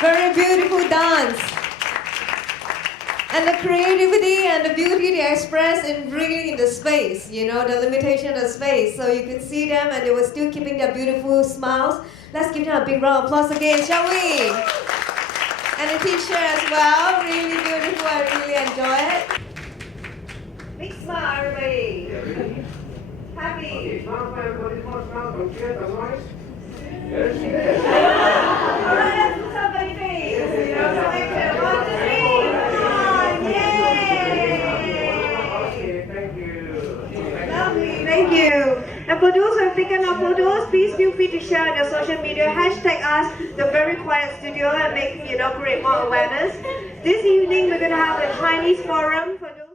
Very beautiful dance. And the creativity and the beauty they express in really in the space, you know, the limitation of space. So you can see them and they were still keeping their beautiful smiles. Let's give them a big round of applause again, shall we? And the teacher as well, really beautiful, I really enjoy it. Big smile, everybody. Happy. Alright, let's put somebody face. You know, so make it 1, 2, 3. Come on, yay! Thank you. Lovely, thank you. And for those who have taken our photos, please feel free to share on your social media. Hashtag us, the Very Quiet Studio, and make, create more awareness. This evening we're going to have a Chinese forum for those